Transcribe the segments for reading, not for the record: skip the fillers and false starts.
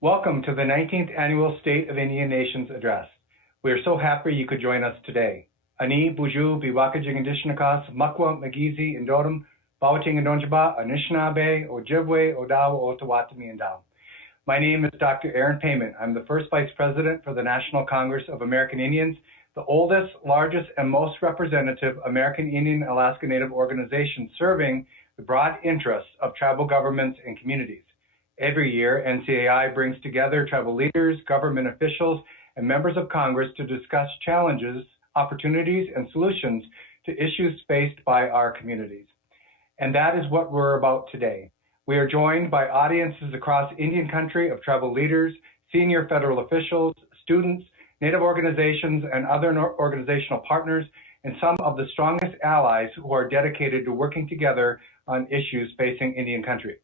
Welcome to the 19th Annual State of Indian Nations Address. We are so happy you could join us today. Ani, Buju, Biwakajigandishnakas, Makwa, Magizi, Indodum, Bawating Indonjaba, Anishinaabe, Ojibwe, Odawa, Ottawatomie, and Dao. My name is Dr. Aaron Payment. I'm the first Vice President for the National Congress of American Indians, the oldest, largest, and most representative American Indian Alaska Native organization serving the broad interests of tribal governments and communities. Every year, NCAI brings together tribal leaders, government officials, and members of Congress to discuss challenges, opportunities, and solutions to issues faced by our communities. And that is what we're about today. We are joined by audiences across Indian country of tribal leaders, senior federal officials, students, Native organizations, and other organizational partners, and some of the strongest allies who are dedicated to working together on issues facing Indian country.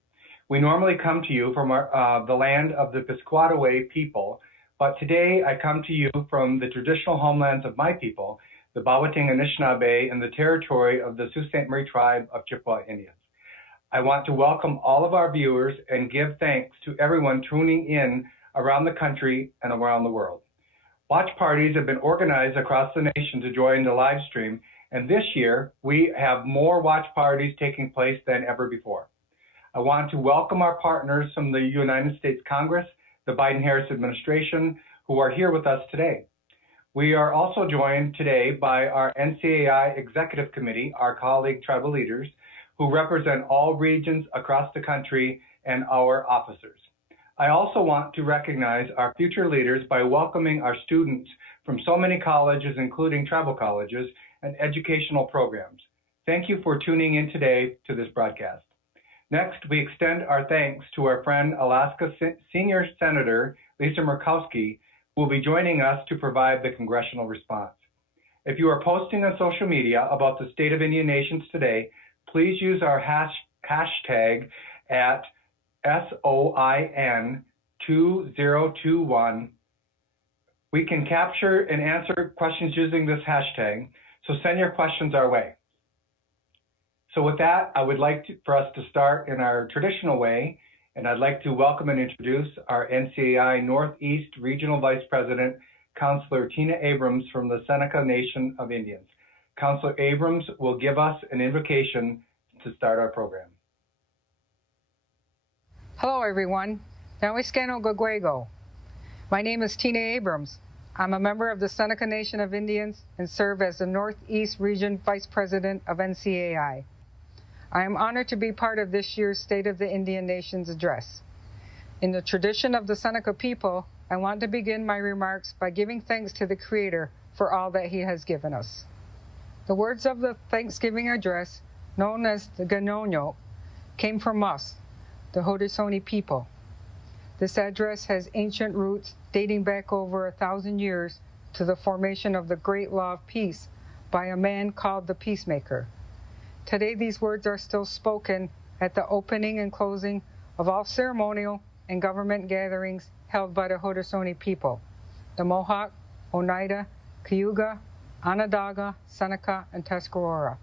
We normally come to you from the land of the Piscataway people, but today I come to you from the traditional homelands of my people, the Bawating Anishinaabe, and the territory of the Sault Ste. Marie tribe of Chippewa Indians. I want to welcome all of our viewers and give thanks to everyone tuning in around the country and around the world. Watch parties have been organized across the nation to join the live stream, and this year we have more watch parties taking place than ever before. I want to welcome our partners from the United States Congress, the Biden-Harris administration, who are here with us today. We are also joined today by our NCAI Executive Committee, our colleague tribal leaders, who represent all regions across the country and our officers. I also want to recognize our future leaders by welcoming our students from so many colleges, including tribal colleges and educational programs. Thank you for tuning in today to this broadcast. Next, we extend our thanks to our friend Alaska Senior Senator Lisa Murkowski, who will be joining us to provide the Congressional Response. If you are posting on social media about the State of Indian Nations today, please use our hashtag at SOIN2021. We can capture and answer questions using this hashtag, so send your questions our way. So with that, I would like for us to start in our traditional way, and I'd like to welcome and introduce our NCAI Northeast Regional Vice President, Councilor Tina Abrams from the Seneca Nation of Indians. Councilor Abrams will give us an invocation to start our program. Hello, everyone. Nawiskano Gogwego. My name is Tina Abrams. I'm a member of the Seneca Nation of Indians and serve as the Northeast Region Vice President of NCAI. I am honored to be part of this year's State of the Indian Nations Address. In the tradition of the Seneca people, I want to begin my remarks by giving thanks to the Creator for all that He has given us. The words of the Thanksgiving Address, known as the Ganoño, came from us, the Haudenosaunee people. This address has ancient roots dating back over 1,000 years to the formation of the Great Law of Peace by a man called the Peacemaker. Today, these words are still spoken at the opening and closing of all ceremonial and government gatherings held by the Haudenosaunee people, the Mohawk, Oneida, Cayuga, Onondaga, Seneca, and Tuscarora.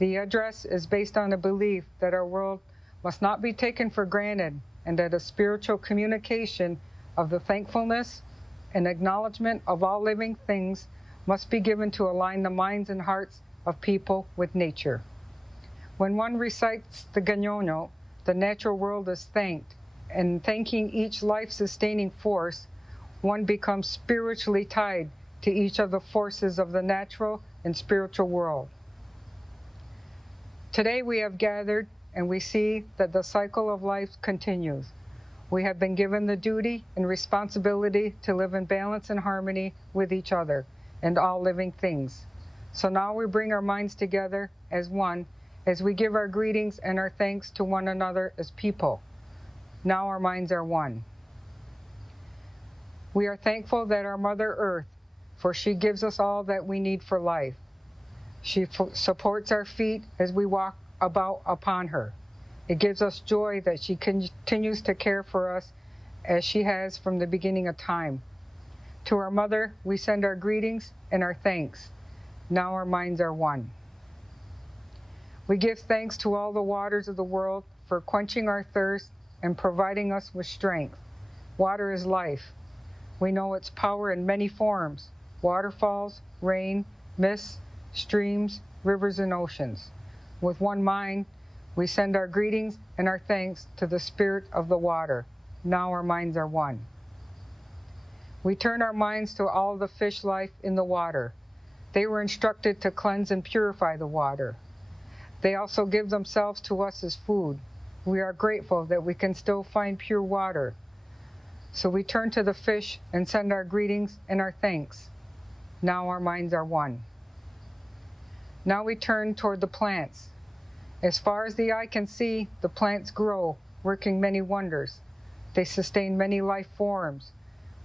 The address is based on the belief that our world must not be taken for granted and that a spiritual communication of the thankfulness and acknowledgement of all living things must be given to align the minds and hearts of people with nature. When one recites the Ganoño, the natural world is thanked, and thanking each life-sustaining force, one becomes spiritually tied to each of the forces of the natural and spiritual world. Today we have gathered and we see that the cycle of life continues. We have been given the duty and responsibility to live in balance and harmony with each other and all living things. So now we bring our minds together as one, as we give our greetings and our thanks to one another as people. Now our minds are one. We are thankful that our Mother Earth, for she gives us all that we need for life. She supports our feet as we walk about upon her. It gives us joy that she continues to care for us as she has from the beginning of time. To our Mother, we send our greetings and our thanks. Now our minds are one. We give thanks to all the waters of the world for quenching our thirst and providing us with strength. Water is life. We know its power in many forms: waterfalls, rain, mists, streams, rivers, and oceans. With one mind, we send our greetings and our thanks to the spirit of the water. Now our minds are one. We turn our minds to all the fish life in the water. They were instructed to cleanse and purify the water. They also give themselves to us as food. We are grateful that we can still find pure water. So we turn to the fish and send our greetings and our thanks. Now our minds are one. Now we turn toward the plants. As far as the eye can see, the plants grow, working many wonders. They sustain many life forms.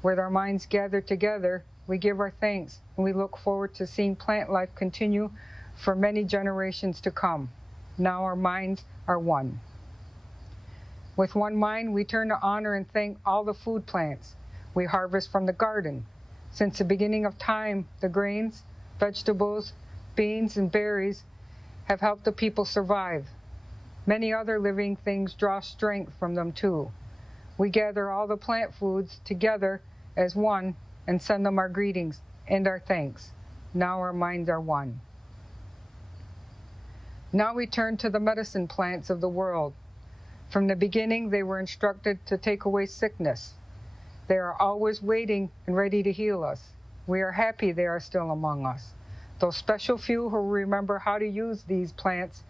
With our minds gathered together, we give our thanks, and we look forward to seeing plant life continue for many generations to come. Now our minds are one. With one mind, we turn to honor and thank all the food plants we harvest from the garden. Since the beginning of time, the grains, vegetables, beans, and berries have helped the people survive. Many other living things draw strength from them too. We gather all the plant foods together as one and send them our greetings and our thanks. Now our minds are one. Now we turn to the medicine plants of the world. From the beginning, they were instructed to take away sickness. They are always waiting and ready to heal us. We are happy they are still among us. Those special few who remember how to use these plants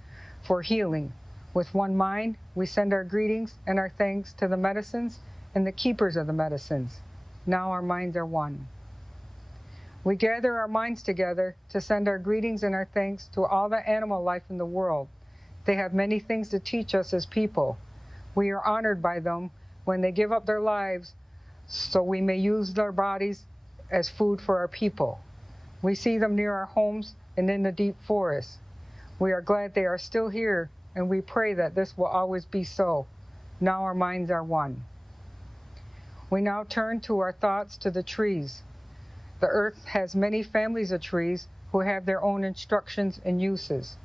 for healing. With one mind, we send our greetings and our thanks to the medicines and the keepers of the medicines. Now our minds are one. We gather our minds together to send our greetings and our thanks to all the animal life in the world. They have many things to teach us as people. We are honored by them when they give up their lives so we may use their bodies as food for our people. We see them near our homes and in the deep forests. We are glad they are still here, and we pray that this will always be so. Now our minds are one. We now turn to our thoughts to the trees. The earth has many families of trees who have their own instructions and uses.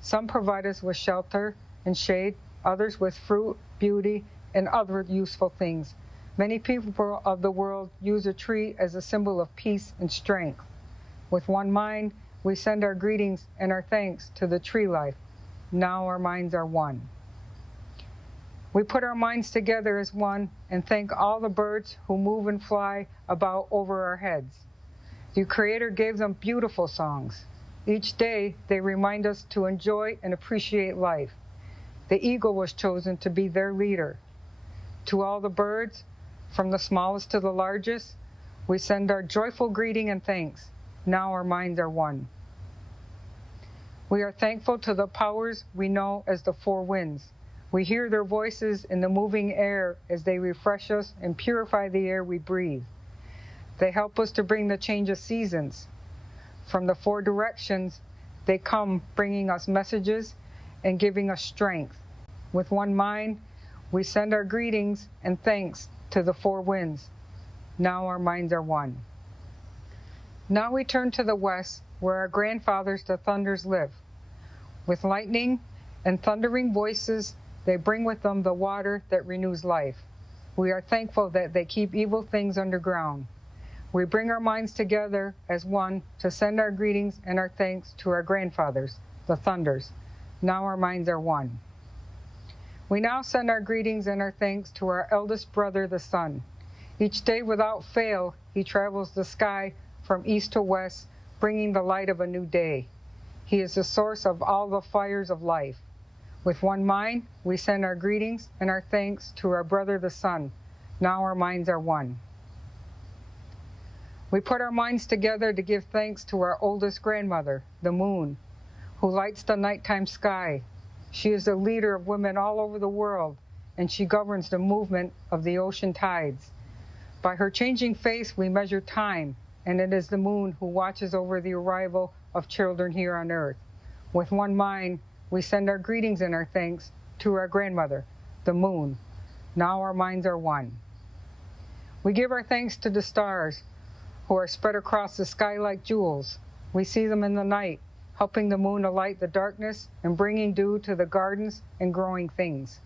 Some provide us with shelter and shade, others with fruit, beauty, and other useful things. Many people of the world use a tree as a symbol of peace and strength. With one mind, we send our greetings and our thanks to the tree life. Now our minds are one. We put our minds together as one and thank all the birds who move and fly about over our heads. The Creator gave them beautiful songs. Each day, they remind us to enjoy and appreciate life. The eagle was chosen to be their leader. To all the birds, from the smallest to the largest, we send our joyful greeting and thanks. Now our minds are one. We are thankful to the powers we know as the four winds. We hear their voices in the moving air as they refresh us and purify the air we breathe. They help us to bring the change of seasons. From the four directions, they come bringing us messages and giving us strength. With one mind, we send our greetings and thanks to the four winds. Now our minds are one. Now we turn to the west, where our grandfathers, the thunders, live. With lightning and thundering voices, they bring with them the water that renews life. We are thankful that they keep evil things underground. We bring our minds together as one to send our greetings and our thanks to our grandfathers, the thunders. Now our minds are one. We now send our greetings and our thanks to our eldest brother, the sun. Each day without fail, he travels the sky from east to west, bringing the light of a new day. He is the source of all the fires of life. With one mind, we send our greetings and our thanks to our brother, the sun. Now our minds are one. We put our minds together to give thanks to our oldest grandmother, the moon, who lights the nighttime sky. She is the leader of women all over the world, and she governs the movement of the ocean tides. By her changing face, we measure time, and it is the moon who watches over the arrival of children here on earth. With one mind, we send our greetings and our thanks to our grandmother, the moon. Now our minds are one. We give our thanks to the stars, who are spread across the sky like jewels. We see them in the night, helping the moon to light the darkness and bringing dew to the gardens and growing things.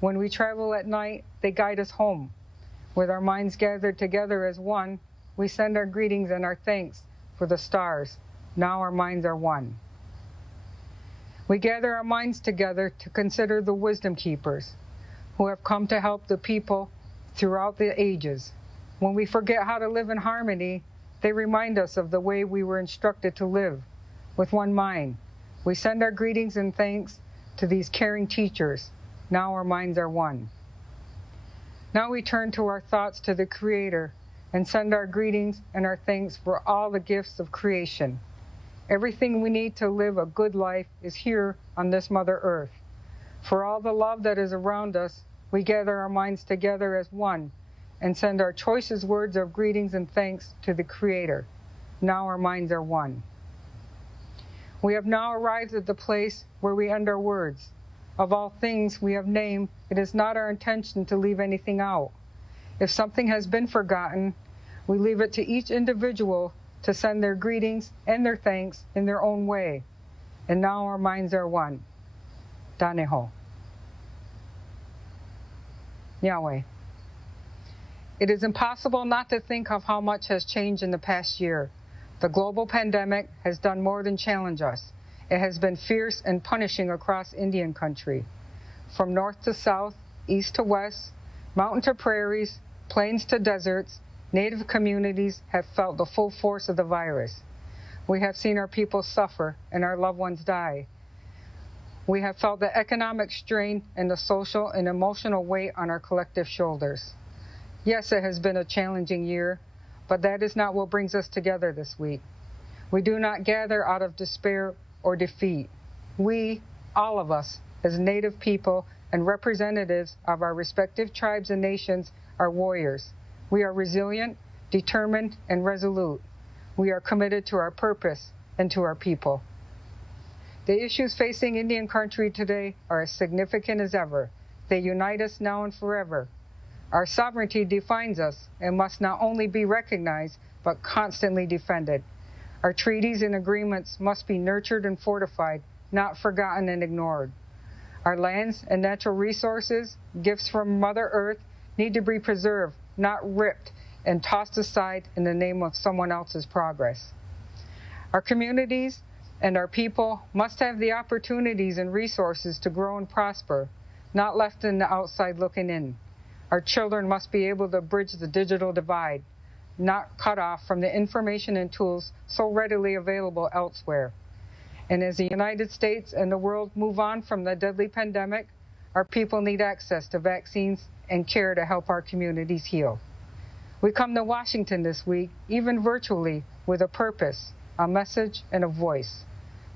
When we travel at night, they guide us home. With our minds gathered together as one, we send our greetings and our thanks for the stars. Now our minds are one. We gather our minds together to consider the wisdom keepers who have come to help the people throughout the ages. When we forget how to live in harmony, they remind us of the way we were instructed to live with one mind. We send our greetings and thanks to these caring teachers. Now our minds are one. Now we turn to our thoughts to the Creator and send our greetings and our thanks for all the gifts of creation. Everything we need to live a good life is here on this Mother Earth. For all the love that is around us, we gather our minds together as one and send our choicest words of greetings and thanks to the Creator. Now our minds are one. We have now arrived at the place where we end our words. Of all things we have named, it is not our intention to leave anything out. If something has been forgotten, we leave it to each individual to send their greetings and their thanks in their own way. And now our minds are one. Daneho. Yahweh. It is impossible not to think of how much has changed in the past year. The global pandemic has done more than challenge us. It has been fierce and punishing across Indian country. From north to south, east to west, mountain to prairies, plains to deserts, Native communities have felt the full force of the virus. We have seen our people suffer and our loved ones die. We have felt the economic strain and the social and emotional weight on our collective shoulders. Yes, it has been a challenging year, but that is not what brings us together this week. We do not gather out of despair or defeat. We, all of us, as Native people and representatives of our respective tribes and nations, are warriors. We are resilient, determined, and resolute. We are committed to our purpose and to our people. The issues facing Indian country today are as significant as ever. They unite us now and forever. Our sovereignty defines us and must not only be recognized, but constantly defended. Our treaties and agreements must be nurtured and fortified, not forgotten and ignored. Our lands and natural resources, gifts from Mother Earth, need to be preserved, not ripped and tossed aside in the name of someone else's progress. Our communities and our people must have the opportunities and resources to grow and prosper, not left in the outside looking in. Our children must be able to bridge the digital divide, not cut off from the information and tools so readily available elsewhere. And as the United States and the world move on from the deadly pandemic, our people need access to vaccines and care to help our communities heal. We come to Washington this week, even virtually, with a purpose, a message, and a voice.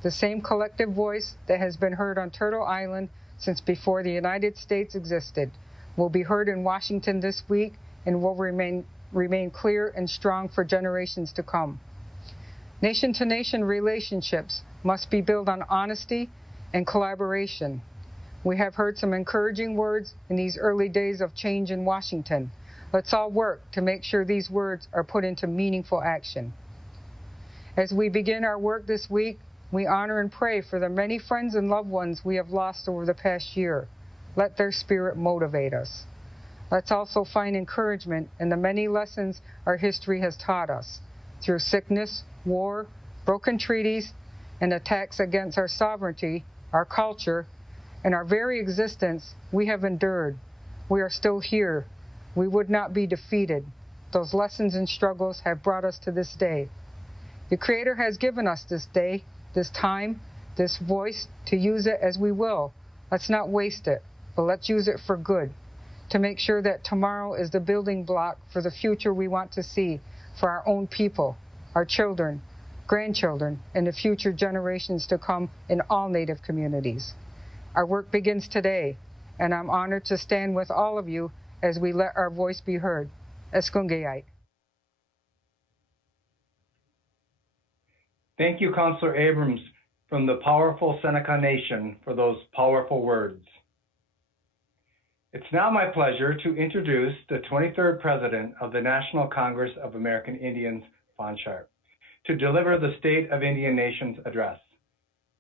The same collective voice that has been heard on Turtle Island since before the United States existed will be heard in Washington this week and will remain clear and strong for generations to come. Nation-to-nation relationships must be built on honesty and collaboration. We have heard some encouraging words in these early days of change in Washington. Let's all work to make sure these words are put into meaningful action. As we begin our work this week, we honor and pray for the many friends and loved ones we have lost over the past year. Let their spirit motivate us. Let's also find encouragement in the many lessons our history has taught us. Through sickness, war, broken treaties, and attacks against our sovereignty, our culture, and our very existence, we have endured. We are still here. We would not be defeated. Those lessons and struggles have brought us to this day. The Creator has given us this day, this time, this voice to use it as we will. Let's not waste it, but let's use it for good, to make sure that tomorrow is the building block for the future we want to see for our own people, our children, grandchildren, and the future generations to come in all Native communities. Our work begins today, and I'm honored to stand with all of you as we let our voice be heard. Eskungeyait. Thank you, Councillor Abrams from the powerful Seneca Nation for those powerful words. It's now my pleasure to introduce the 23rd President of the National Congress of American Indians, Fawn Sharp, to deliver the State of Indian Nations address.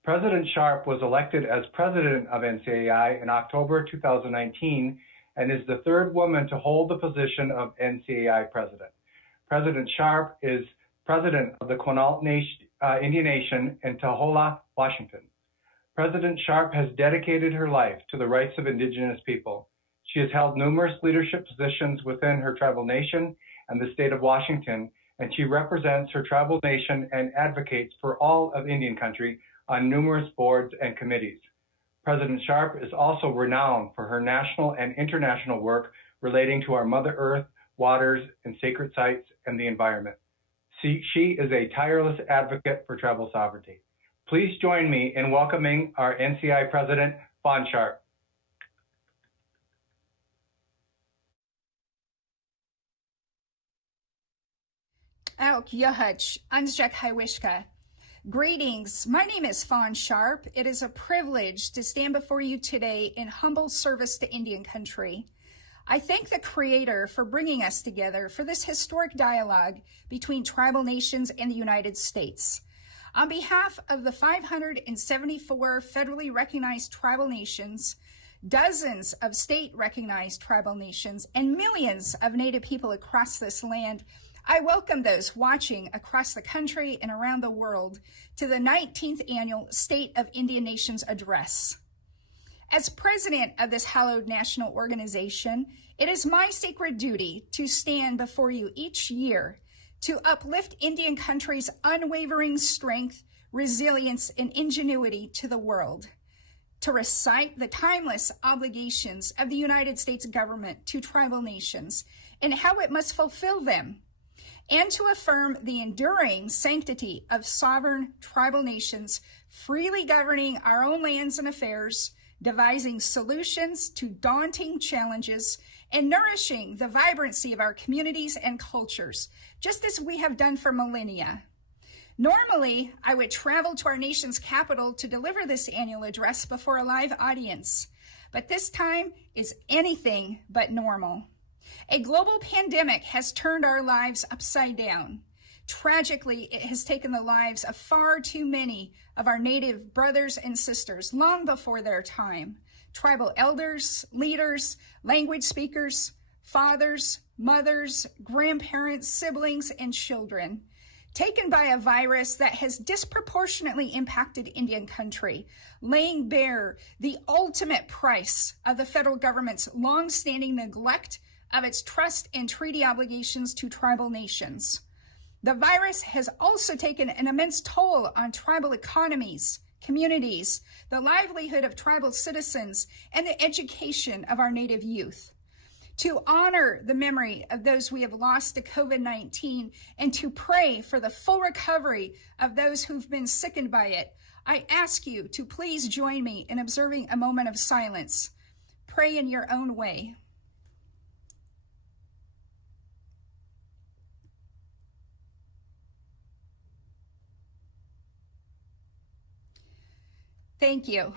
President Sharp was elected as President of NCAI in October 2019 and is the third woman to hold the position of NCAI president. President Sharp is president of the Quinault Indian Nation in Tuhola, Washington. President Sharp has dedicated her life to the rights of Indigenous people. She has held numerous leadership positions within her tribal nation and the state of Washington, and she represents her tribal nation and advocates for all of Indian country on numerous boards and committees. President Sharp is also renowned for her national and international work relating to our Mother Earth, waters, and sacred sites and the environment. She is a tireless advocate for tribal sovereignty. Please join me in welcoming our NCI President, Fawn Sharp. Greetings, my name is Fawn Sharp. It is a privilege to stand before you today in humble service to Indian country. I thank the Creator for bringing us together for this historic dialogue between tribal nations and the United States. On behalf of the 574 federally recognized tribal nations, dozens of state recognized tribal nations, and millions of Native people across this land, I welcome those watching across the country and around the world to the 19th Annual State of Indian Nations Address. As president of this hallowed national organization, it is my sacred duty to stand before you each year to uplift Indian country's unwavering strength, resilience, and ingenuity to the world, to recite the timeless obligations of the United States government to tribal nations and how it must fulfill them, and to affirm the enduring sanctity of sovereign tribal nations freely governing our own lands and affairs, devising solutions to daunting challenges, and nourishing the vibrancy of our communities and cultures, just as we have done for millennia. Normally, I would travel to our nation's capital to deliver this annual address before a live audience, but this time is anything but normal. A global pandemic has turned our lives upside down. Tragically, it has taken the lives of far too many of our Native brothers and sisters long before their time. Tribal elders, leaders, language speakers, fathers, mothers, grandparents, siblings, and children, taken by a virus that has disproportionately impacted Indian country, laying bare the ultimate price of the federal government's long-standing neglect of its trust and treaty obligations to tribal nations. The virus has also taken an immense toll on tribal economies, communities, the livelihood of tribal citizens, and the education of our Native youth. To honor the memory of those we have lost to COVID-19 and to pray for the full recovery of those who've been sickened by it, I ask you to please join me in observing a moment of silence. Pray in your own way. Thank you.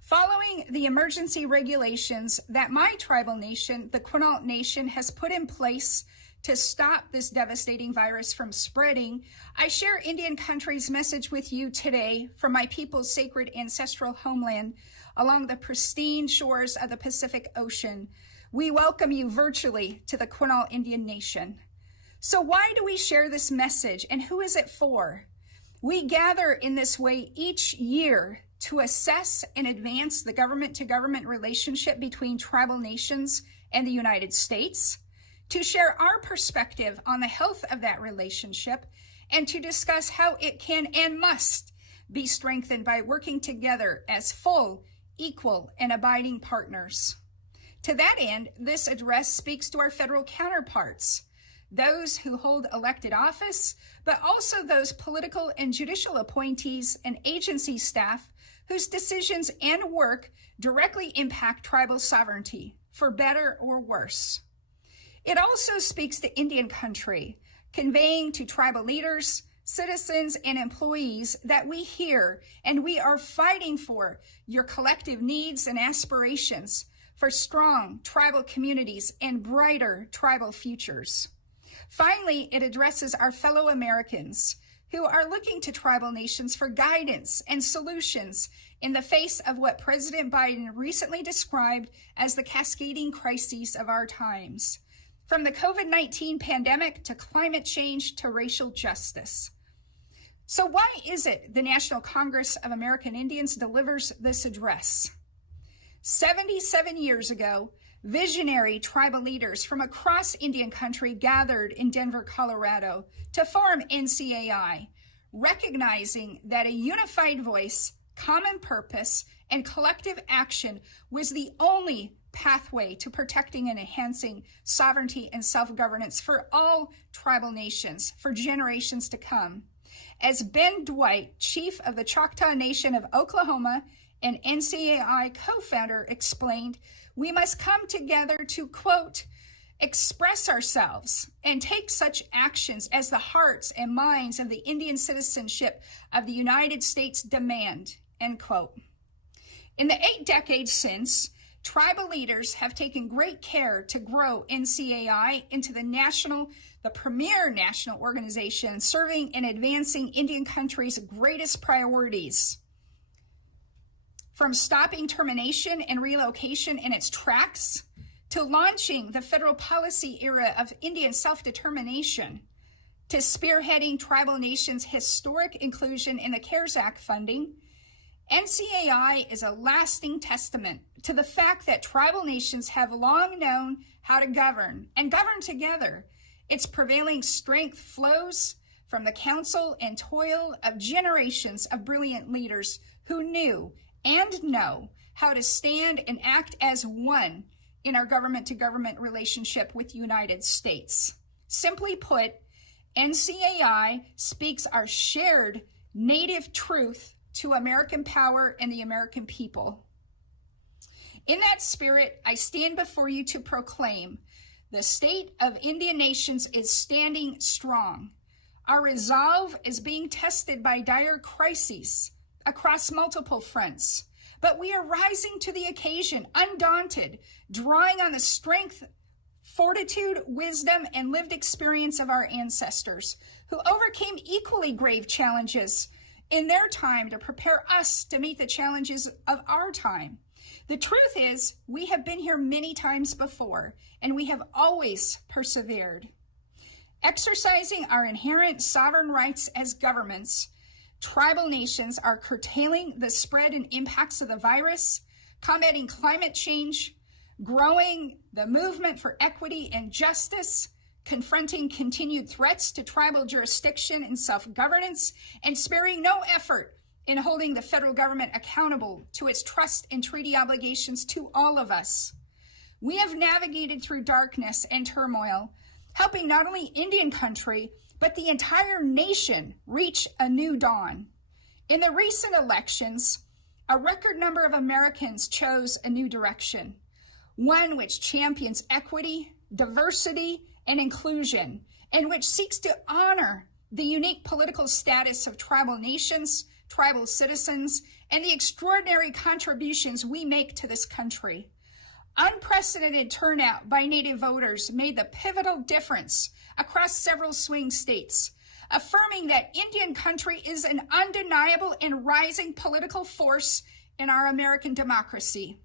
Following the emergency regulations that my tribal nation, the Quinault Nation, has put in place to stop this devastating virus from spreading, I share Indian country's message with you today from my people's sacred ancestral homeland along the pristine shores of the Pacific Ocean. We welcome you virtually to the Quinault Indian Nation. So why do we share this message, and who is it for? We gather in this way each year to assess and advance the government-to-government relationship between tribal nations and the United States, to share our perspective on the health of that relationship, and to discuss how it can and must be strengthened by working together as full, equal, and abiding partners. To that end, this address speaks to our federal counterparts, those who hold elected office, but also those political and judicial appointees and agency staff whose decisions and work directly impact tribal sovereignty, for better or worse. It also speaks to Indian country, conveying to tribal leaders, citizens, and employees that we hear and we are fighting for your collective needs and aspirations for strong tribal communities and brighter tribal futures. Finally, it addresses our fellow Americans who are looking to tribal nations for guidance and solutions in the face of what President Biden recently described as the cascading crises of our times, from the COVID-19 pandemic to climate change to racial justice. So why is it the National Congress of American Indians delivers this address? 77 years ago, visionary tribal leaders from across Indian country gathered in Denver, Colorado to form NCAI, recognizing that a unified voice, common purpose, and collective action was the only pathway to protecting and enhancing sovereignty and self-governance for all tribal nations for generations to come. As Ben Dwight, chief of the Choctaw Nation of Oklahoma and NCAI co-founder, explained, we must come together to, quote, express ourselves and take such actions as the hearts and minds of the Indian citizenship of the United States demand, end quote. In the 8 decades since, tribal leaders have taken great care to grow NCAI into the premier national organization serving and advancing Indian country's greatest priorities. From stopping termination and relocation in its tracks, to launching the federal policy era of Indian self-determination, to spearheading tribal nations' historic inclusion in the CARES Act funding, NCAI is a lasting testament to the fact that tribal nations have long known how to govern and govern together. Its prevailing strength flows from the counsel and toil of generations of brilliant leaders who knew and know how to stand and act as one in our government-to-government relationship with the United States. Simply put, NCAI speaks our shared native truth to American power and the American people. In that spirit, I stand before you to proclaim the state of Indian nations is standing strong. Our resolve is being tested by dire crises across multiple fronts, but we are rising to the occasion, undaunted, drawing on the strength, fortitude, wisdom, and lived experience of our ancestors who overcame equally grave challenges in their time to prepare us to meet the challenges of our time. The truth is, we have been here many times before, and we have always persevered. Exercising our inherent sovereign rights as governments, tribal nations are curtailing the spread and impacts of the virus, combating climate change, growing the movement for equity and justice, confronting continued threats to tribal jurisdiction and self-governance, and sparing no effort in holding the federal government accountable to its trust and treaty obligations to all of us. We have navigated through darkness and turmoil, helping not only Indian country, but the entire nation reach a new dawn. In the recent elections, a record number of Americans chose a new direction, one which champions equity, diversity, and inclusion, and which seeks to honor the unique political status of tribal nations, tribal citizens, and the extraordinary contributions we make to this country. Unprecedented turnout by Native voters made the pivotal difference across several swing states, affirming that Indian country is an undeniable and rising political force in our American democracy.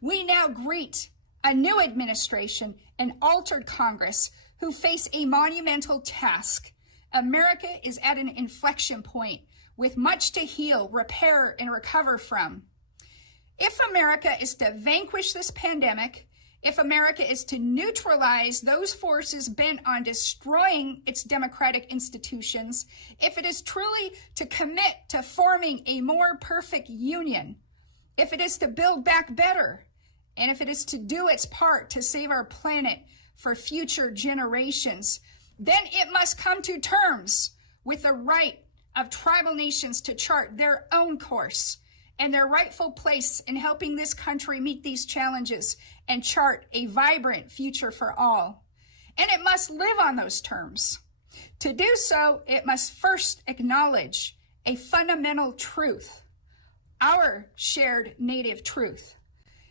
We now greet a new administration and altered Congress who face a monumental task. America is at an inflection point with much to heal, repair, and recover from. If America is to vanquish this pandemic, if America is to neutralize those forces bent on destroying its democratic institutions, if it is truly to commit to forming a more perfect union, if it is to build back better, and if it is to do its part to save our planet for future generations, then it must come to terms with the right of tribal nations to chart their own course and their rightful place in helping this country meet these challenges and chart a vibrant future for all. And it must live on those terms. To do so, it must first acknowledge a fundamental truth, our shared native truth,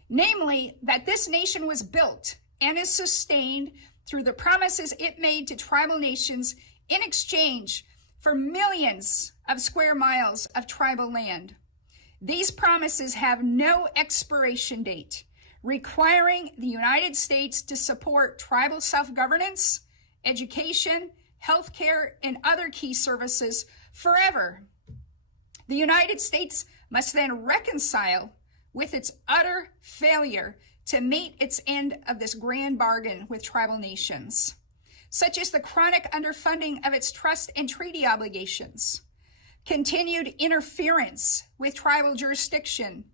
namely that this nation was built and is sustained through the promises it made to tribal nations in exchange for millions of square miles of tribal land. These promises have no expiration date, requiring the United States to support tribal self-governance, education, healthcare, and other key services forever. The United States must then reconcile with its utter failure to meet its end of this grand bargain with tribal nations, such as the chronic underfunding of its trust and treaty obligations, continued interference with tribal jurisdiction,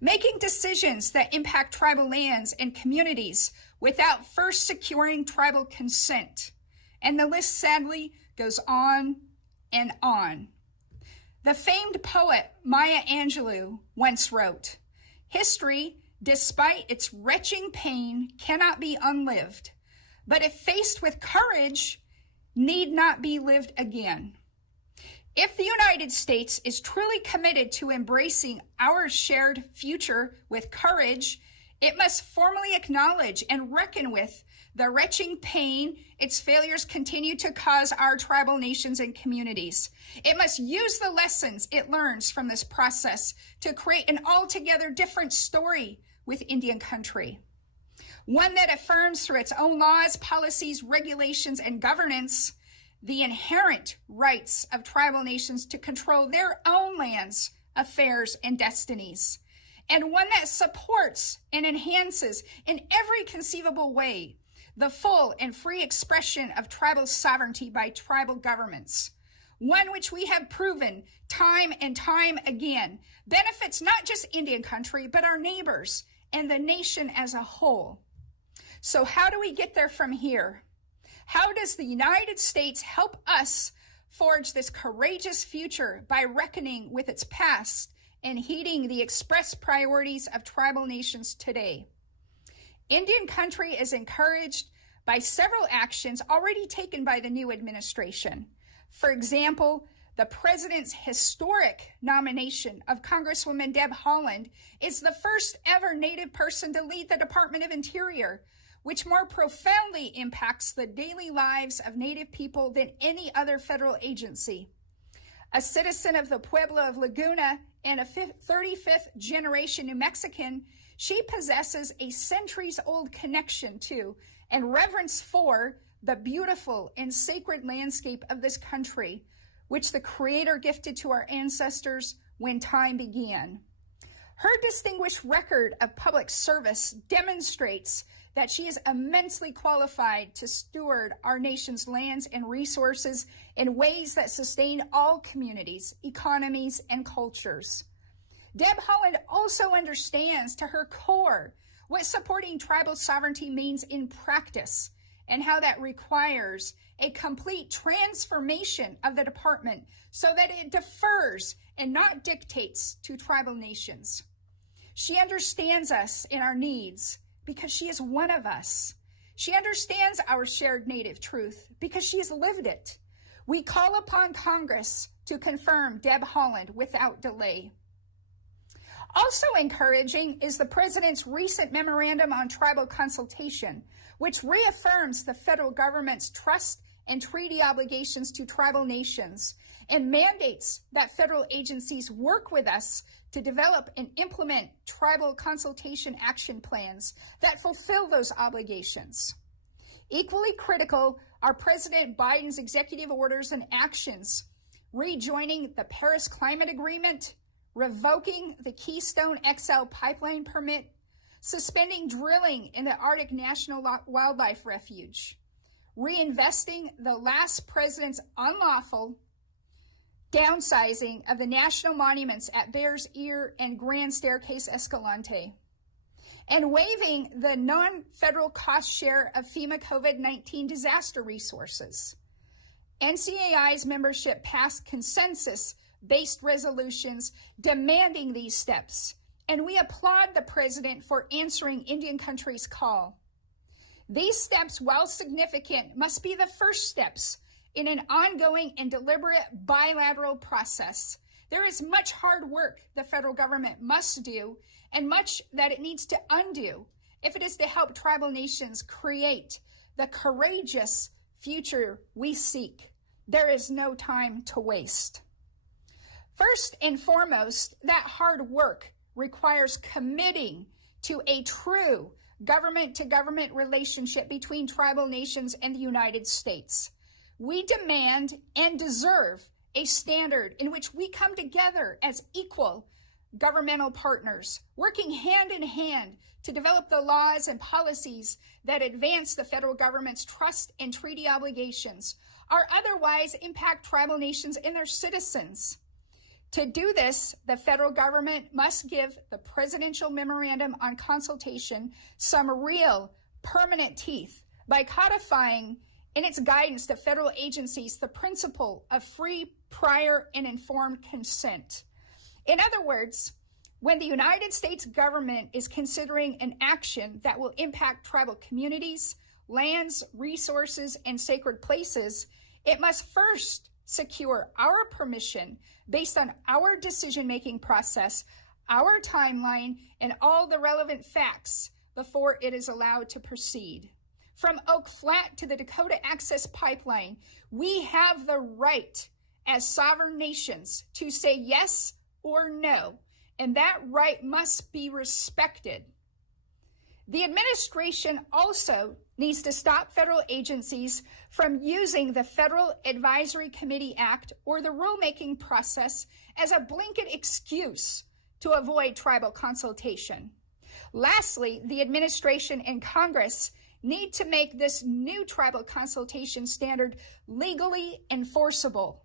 making decisions that impact tribal lands and communities without first securing tribal consent. And the list sadly goes on and on. The famed poet Maya Angelou once wrote, "History, despite its retching pain, cannot be unlived, but if faced with courage, need not be lived again." If the United States is truly committed to embracing our shared future with courage, it must formally acknowledge and reckon with the retching pain its failures continue to cause our tribal nations and communities. It must use the lessons it learns from this process to create an altogether different story with Indian country. One that affirms through its own laws, policies, regulations, and governance the inherent rights of tribal nations to control their own lands, affairs, and destinies. And one that supports and enhances in every conceivable way the full and free expression of tribal sovereignty by tribal governments. One which we have proven time and time again benefits not just Indian country, but our neighbors and the nation as a whole. So how do we get there from here? How does the United States help us forge this courageous future by reckoning with its past and heeding the express priorities of tribal nations today? Indian country is encouraged by several actions already taken by the new administration. For example, the president's historic nomination of Congresswoman Deb Haaland is the first ever Native person to lead the Department of Interior, which more profoundly impacts the daily lives of Native people than any other federal agency. A citizen of the Pueblo of Laguna and a 35th generation New Mexican, she possesses a centuries-old connection to and reverence for the beautiful and sacred landscape of this country, which the Creator gifted to our ancestors when time began. Her distinguished record of public service demonstrates that she is immensely qualified to steward our nation's lands and resources in ways that sustain all communities, economies, and cultures. Deb Haaland also understands to her core what supporting tribal sovereignty means in practice and how that requires a complete transformation of the department so that it defers and not dictates to tribal nations. She understands us in our needs because she is one of us. She understands our shared Native truth because she has lived it. We call upon Congress to confirm Deb Haaland without delay. Also encouraging is the President's recent memorandum on tribal consultation, which reaffirms the federal government's trust and treaty obligations to tribal nations and mandates that federal agencies work with us to develop and implement tribal consultation action plans that fulfill those obligations. Equally critical are President Biden's executive orders and actions, rejoining the Paris Climate Agreement, revoking the Keystone XL pipeline permit, suspending drilling in the Arctic National Wildlife Refuge, reinvesting the last president's unlawful downsizing of the national monuments at Bears Ear and Grand Staircase Escalante, and waiving the non-federal cost share of FEMA COVID-19 disaster resources. NCAI's membership passed consensus-based resolutions demanding these steps, and we applaud the president for answering Indian country's call. These steps, while significant, must be the first steps in an ongoing and deliberate bilateral process. There is much hard work the federal government must do and much that it needs to undo if it is to help tribal nations create the courageous future we seek. There is no time to waste. First and foremost, that hard work requires committing to a true government-to-government relationship between tribal nations and the United States. We demand and deserve a standard in which we come together as equal governmental partners, working hand in hand to develop the laws and policies that advance the federal government's trust and treaty obligations, or otherwise impact tribal nations and their citizens. To do this, the federal government must give the Presidential Memorandum on Consultation some real, permanent teeth by codifying in its guidance to federal agencies the principle of free, prior, and informed consent. In other words, when the United States government is considering an action that will impact tribal communities, lands, resources, and sacred places, it must first secure our permission based on our decision-making process, our timeline, and all the relevant facts before it is allowed to proceed. From Oak Flat to the Dakota Access Pipeline, we have the right as sovereign nations to say yes or no, and that right must be respected. The administration also needs to stop federal agencies from using the Federal Advisory Committee Act or the rulemaking process as a blanket excuse to avoid tribal consultation. Lastly, the administration and Congress need to make this new tribal consultation standard legally enforceable.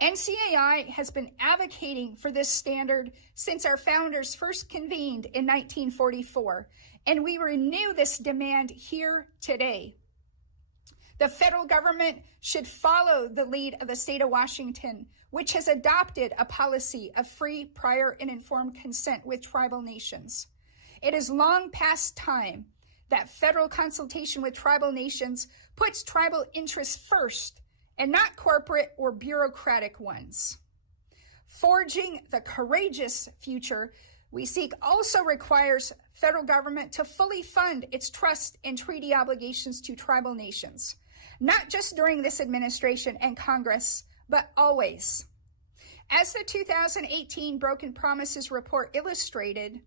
NCAI has been advocating for this standard since our founders first convened in 1944, and we renew this demand here today. The federal government should follow the lead of the state of Washington, which has adopted a policy of free, prior, and informed consent with tribal nations. It is long past time that federal consultation with tribal nations puts tribal interests first and not corporate or bureaucratic ones. Forging the courageous future we seek also requires federal government to fully fund its trust and treaty obligations to tribal nations, not just during this administration and Congress, but always. As the 2018 Broken Promises Report illustrated,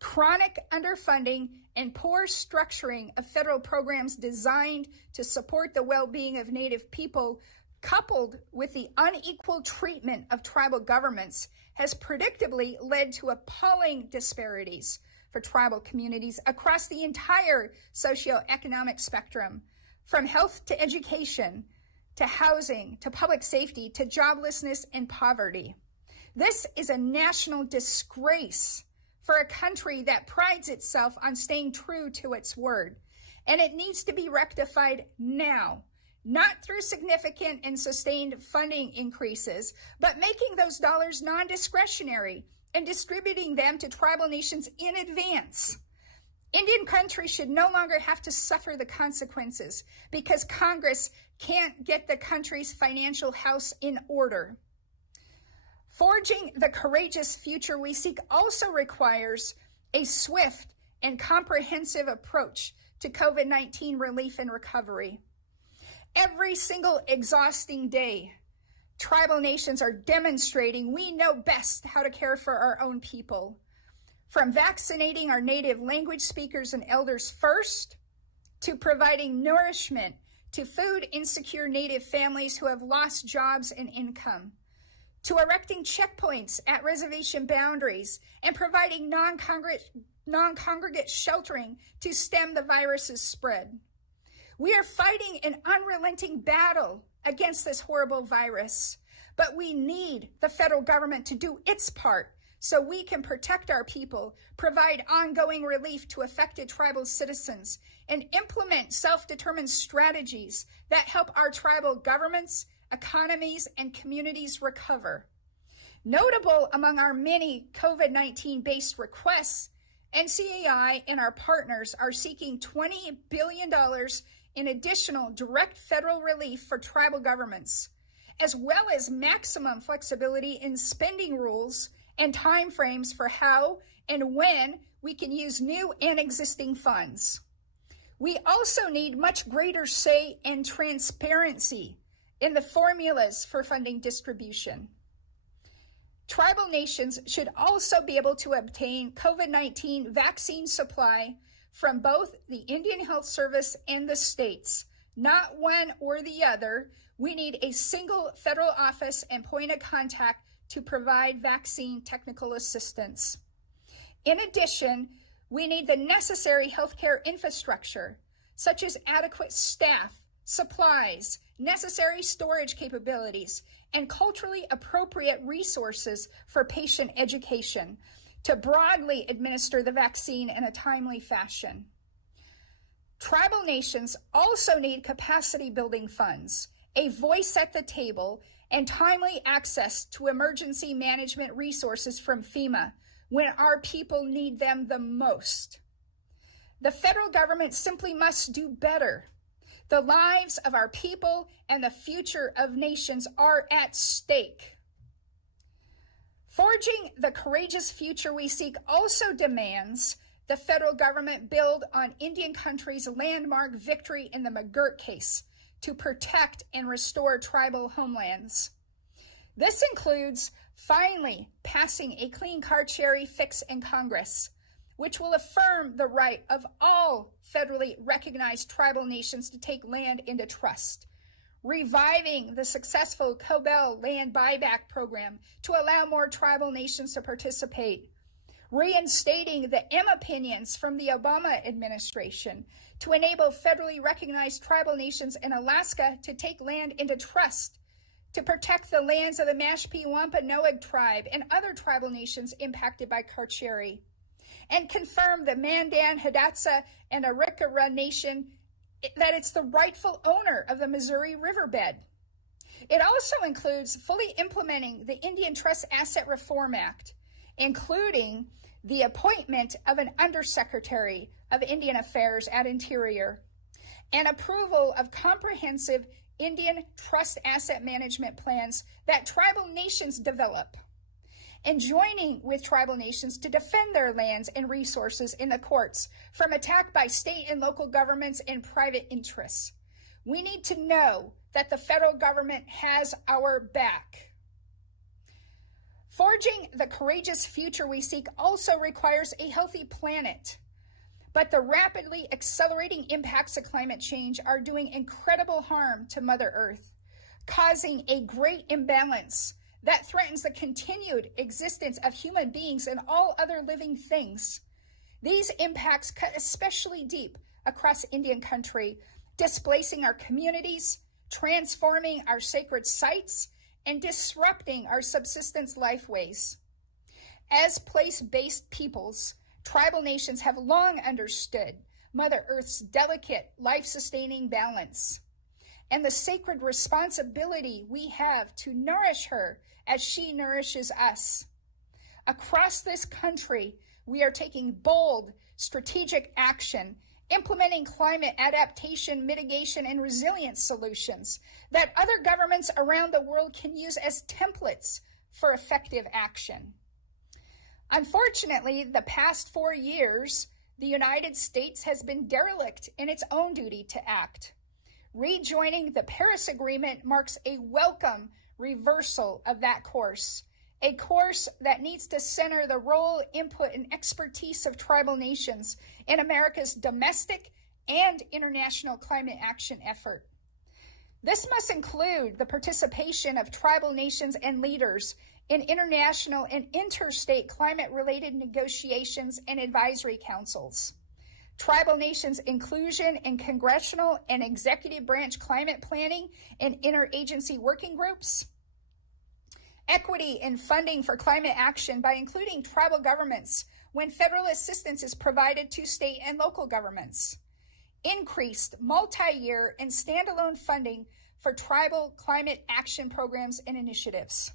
chronic underfunding and poor structuring of federal programs designed to support the well-being of Native people, coupled with the unequal treatment of tribal governments, has predictably led to appalling disparities for tribal communities across the entire socioeconomic spectrum, from health to education, to housing, to public safety, to joblessness and poverty. This is a national disgrace for a country that prides itself on staying true to its word. And it needs to be rectified now, not through significant and sustained funding increases, but making those dollars non-discretionary and distributing them to tribal nations in advance. Indian country should no longer have to suffer the consequences because Congress can't get the country's financial house in order. Forging the courageous future we seek also requires a swift and comprehensive approach to COVID-19 relief and recovery. Every single exhausting day, tribal nations are demonstrating we know best how to care for our own people. From vaccinating our native language speakers and elders first, to providing nourishment to food insecure native families who have lost jobs and income, to erecting checkpoints at reservation boundaries and providing non-congregate sheltering to stem the virus's spread. We are fighting an unrelenting battle against this horrible virus, but we need the federal government to do its part so we can protect our people, provide ongoing relief to affected tribal citizens, and implement self-determined strategies that help our tribal governments, economies, and communities recover. Notable among our many COVID-19 based requests, NCAI and our partners are seeking $20 billion in additional direct federal relief for tribal governments, as well as maximum flexibility in spending rules and timeframes for how and when we can use new and existing funds. We also need much greater say and transparency in the formulas for funding distribution. Tribal nations should also be able to obtain COVID-19 vaccine supply from both the Indian Health Service and the states, not one or the other. We need a single federal office and point of contact to provide vaccine technical assistance. In addition, we need the necessary healthcare infrastructure, such as adequate staff, supplies, necessary storage capabilities, and culturally appropriate resources for patient education to broadly administer the vaccine in a timely fashion. Tribal nations also need capacity building funds, a voice at the table, and timely access to emergency management resources from FEMA when our people need them the most. The federal government simply must do better. The lives of our people and the future of nations are at stake. Forging the courageous future we seek also demands the federal government build on Indian country's landmark victory in the McGirt case to protect and restore tribal homelands. This includes finally passing a clean car cherry fix in Congress, which will affirm the right of all federally recognized tribal nations to take land into trust, reviving the successful Cobell land buyback program to allow more tribal nations to participate, reinstating the M opinions from the Obama administration to enable federally recognized tribal nations in Alaska to take land into trust, to protect the lands of the Mashpee Wampanoag tribe and other tribal nations impacted by Carcieri, and confirm the Mandan, Hidatsa, and Arikara Nation that it's the rightful owner of the Missouri riverbed. It also includes fully implementing the Indian Trust Asset Reform Act, including the appointment of an Undersecretary of Indian Affairs at Interior, and approval of comprehensive Indian trust asset management plans that tribal nations develop, and joining with tribal nations to defend their lands and resources in the courts from attack by state and local governments and private interests. We need to know that the federal government has our back. Forging the courageous future we seek also requires a healthy planet. But the rapidly accelerating impacts of climate change are doing incredible harm to Mother Earth, causing a great imbalance that threatens the continued existence of human beings and all other living things. These impacts cut especially deep across Indian country, displacing our communities, transforming our sacred sites, and disrupting our subsistence lifeways. As place-based peoples, tribal nations have long understood Mother Earth's delicate, life-sustaining balance and the sacred responsibility we have to nourish her as she nourishes us. Across this country, we are taking bold, strategic action, implementing climate adaptation, mitigation, and resilience solutions that other governments around the world can use as templates for effective action. Unfortunately, the past 4 years, the United States has been derelict in its own duty to act. Rejoining the Paris Agreement marks a welcome reversal of that course, a course that needs to center the role, input, and expertise of tribal nations in America's domestic and international climate action effort. This must include the participation of tribal nations and leaders in international and interstate climate-related negotiations and advisory councils, tribal nations' inclusion in congressional and executive branch climate planning and interagency working groups, equity in funding for climate action by including tribal governments when federal assistance is provided to state and local governments, increased multi-year and standalone funding for tribal climate action programs and initiatives,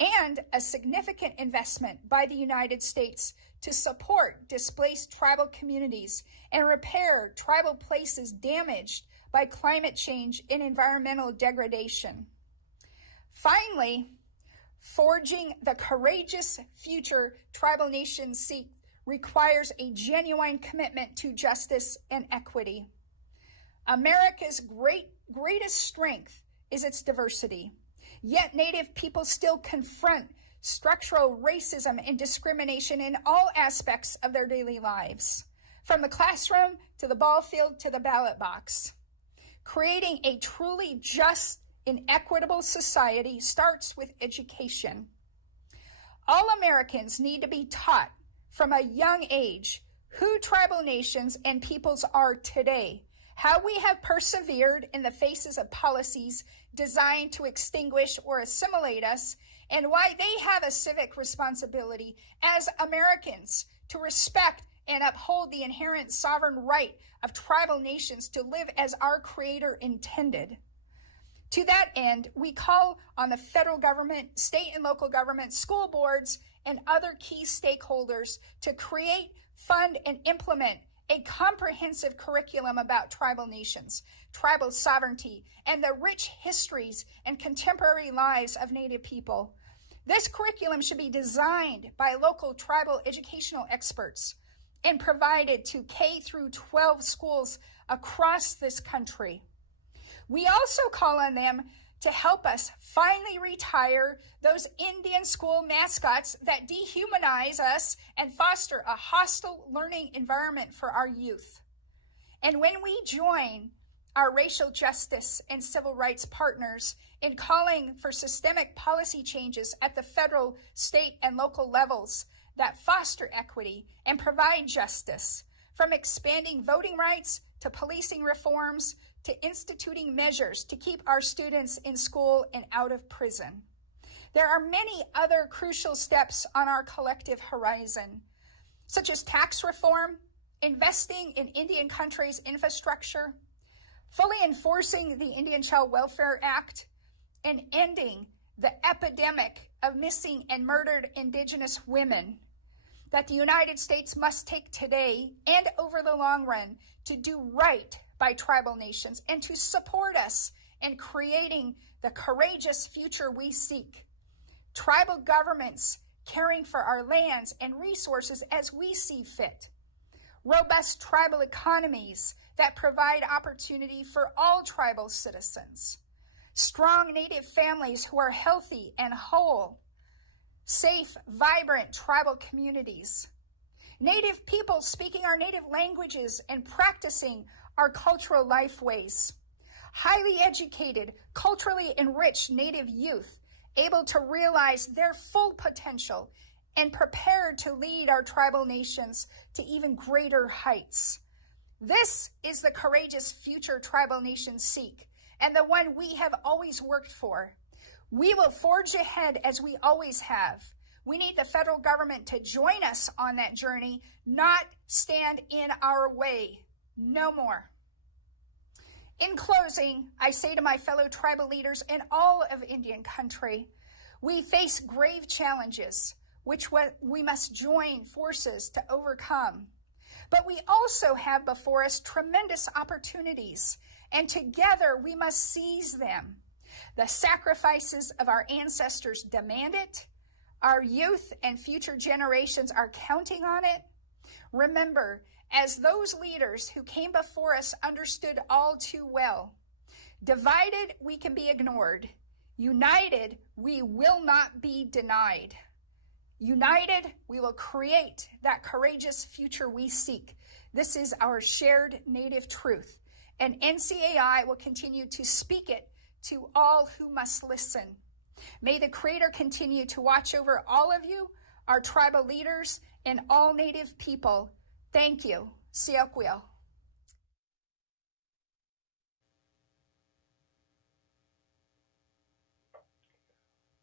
and a significant investment by the United States to support displaced tribal communities and repair tribal places damaged by climate change and environmental degradation. Finally, forging the courageous future tribal nations seek requires a genuine commitment to justice and equity. America's greatest strength is its diversity. Yet Native people still confront structural racism and discrimination in all aspects of their daily lives, from the classroom to the ball field to the ballot box. Creating a truly just and equitable society starts with education. All Americans need to be taught from a young age who tribal nations and peoples are today, how we have persevered in the faces of policies designed to extinguish or assimilate us, and why they have a civic responsibility as Americans to respect and uphold the inherent sovereign right of tribal nations to live as our Creator intended. To that end, we call on the federal government, state and local government, school boards, and other key stakeholders to create, fund, and implement a comprehensive curriculum about tribal nations, tribal sovereignty, and the rich histories and contemporary lives of Native people. This curriculum should be designed by local tribal educational experts and provided to K through 12 schools across this country. We also call on them to help us finally retire those Indian school mascots that dehumanize us and foster a hostile learning environment for our youth. And when we join our racial justice and civil rights partners in calling for systemic policy changes at the federal, state, and local levels that foster equity and provide justice, from expanding voting rights to policing reforms to instituting measures to keep our students in school and out of prison. There are many other crucial steps on our collective horizon, such as tax reform, investing in Indian country's infrastructure, fully enforcing the Indian Child Welfare Act, and ending the epidemic of missing and murdered Indigenous women that the United States must take today and over the long run to do right by tribal nations and to support us in creating the courageous future we seek. Tribal governments caring for our lands and resources as we see fit. Robust tribal economies that provide opportunity for all tribal citizens. Strong Native families who are healthy and whole. Safe, vibrant tribal communities. Native people speaking our native languages and practicing our cultural lifeways. Highly educated, culturally enriched Native youth able to realize their full potential and prepared to lead our tribal nations to even greater heights. This is the courageous future tribal nations seek, and the one we have always worked for. We will forge ahead as we always have. We need the federal government to join us on that journey, not stand in our way. No more. In closing, I say to my fellow tribal leaders in all of Indian country, we face grave challenges, which we must join forces to overcome. But we also have before us tremendous opportunities, and together we must seize them. The sacrifices of our ancestors demand it. Our youth and future generations are counting on it. Remember, as those leaders who came before us understood all too well, divided, we can be ignored. United, we will not be denied. United, we will create that courageous future we seek. This is our shared Native truth, and NCAI will continue to speak it to all who must listen. May the Creator continue to watch over all of you, our tribal leaders, and all Native people. Thank you. Siakwil.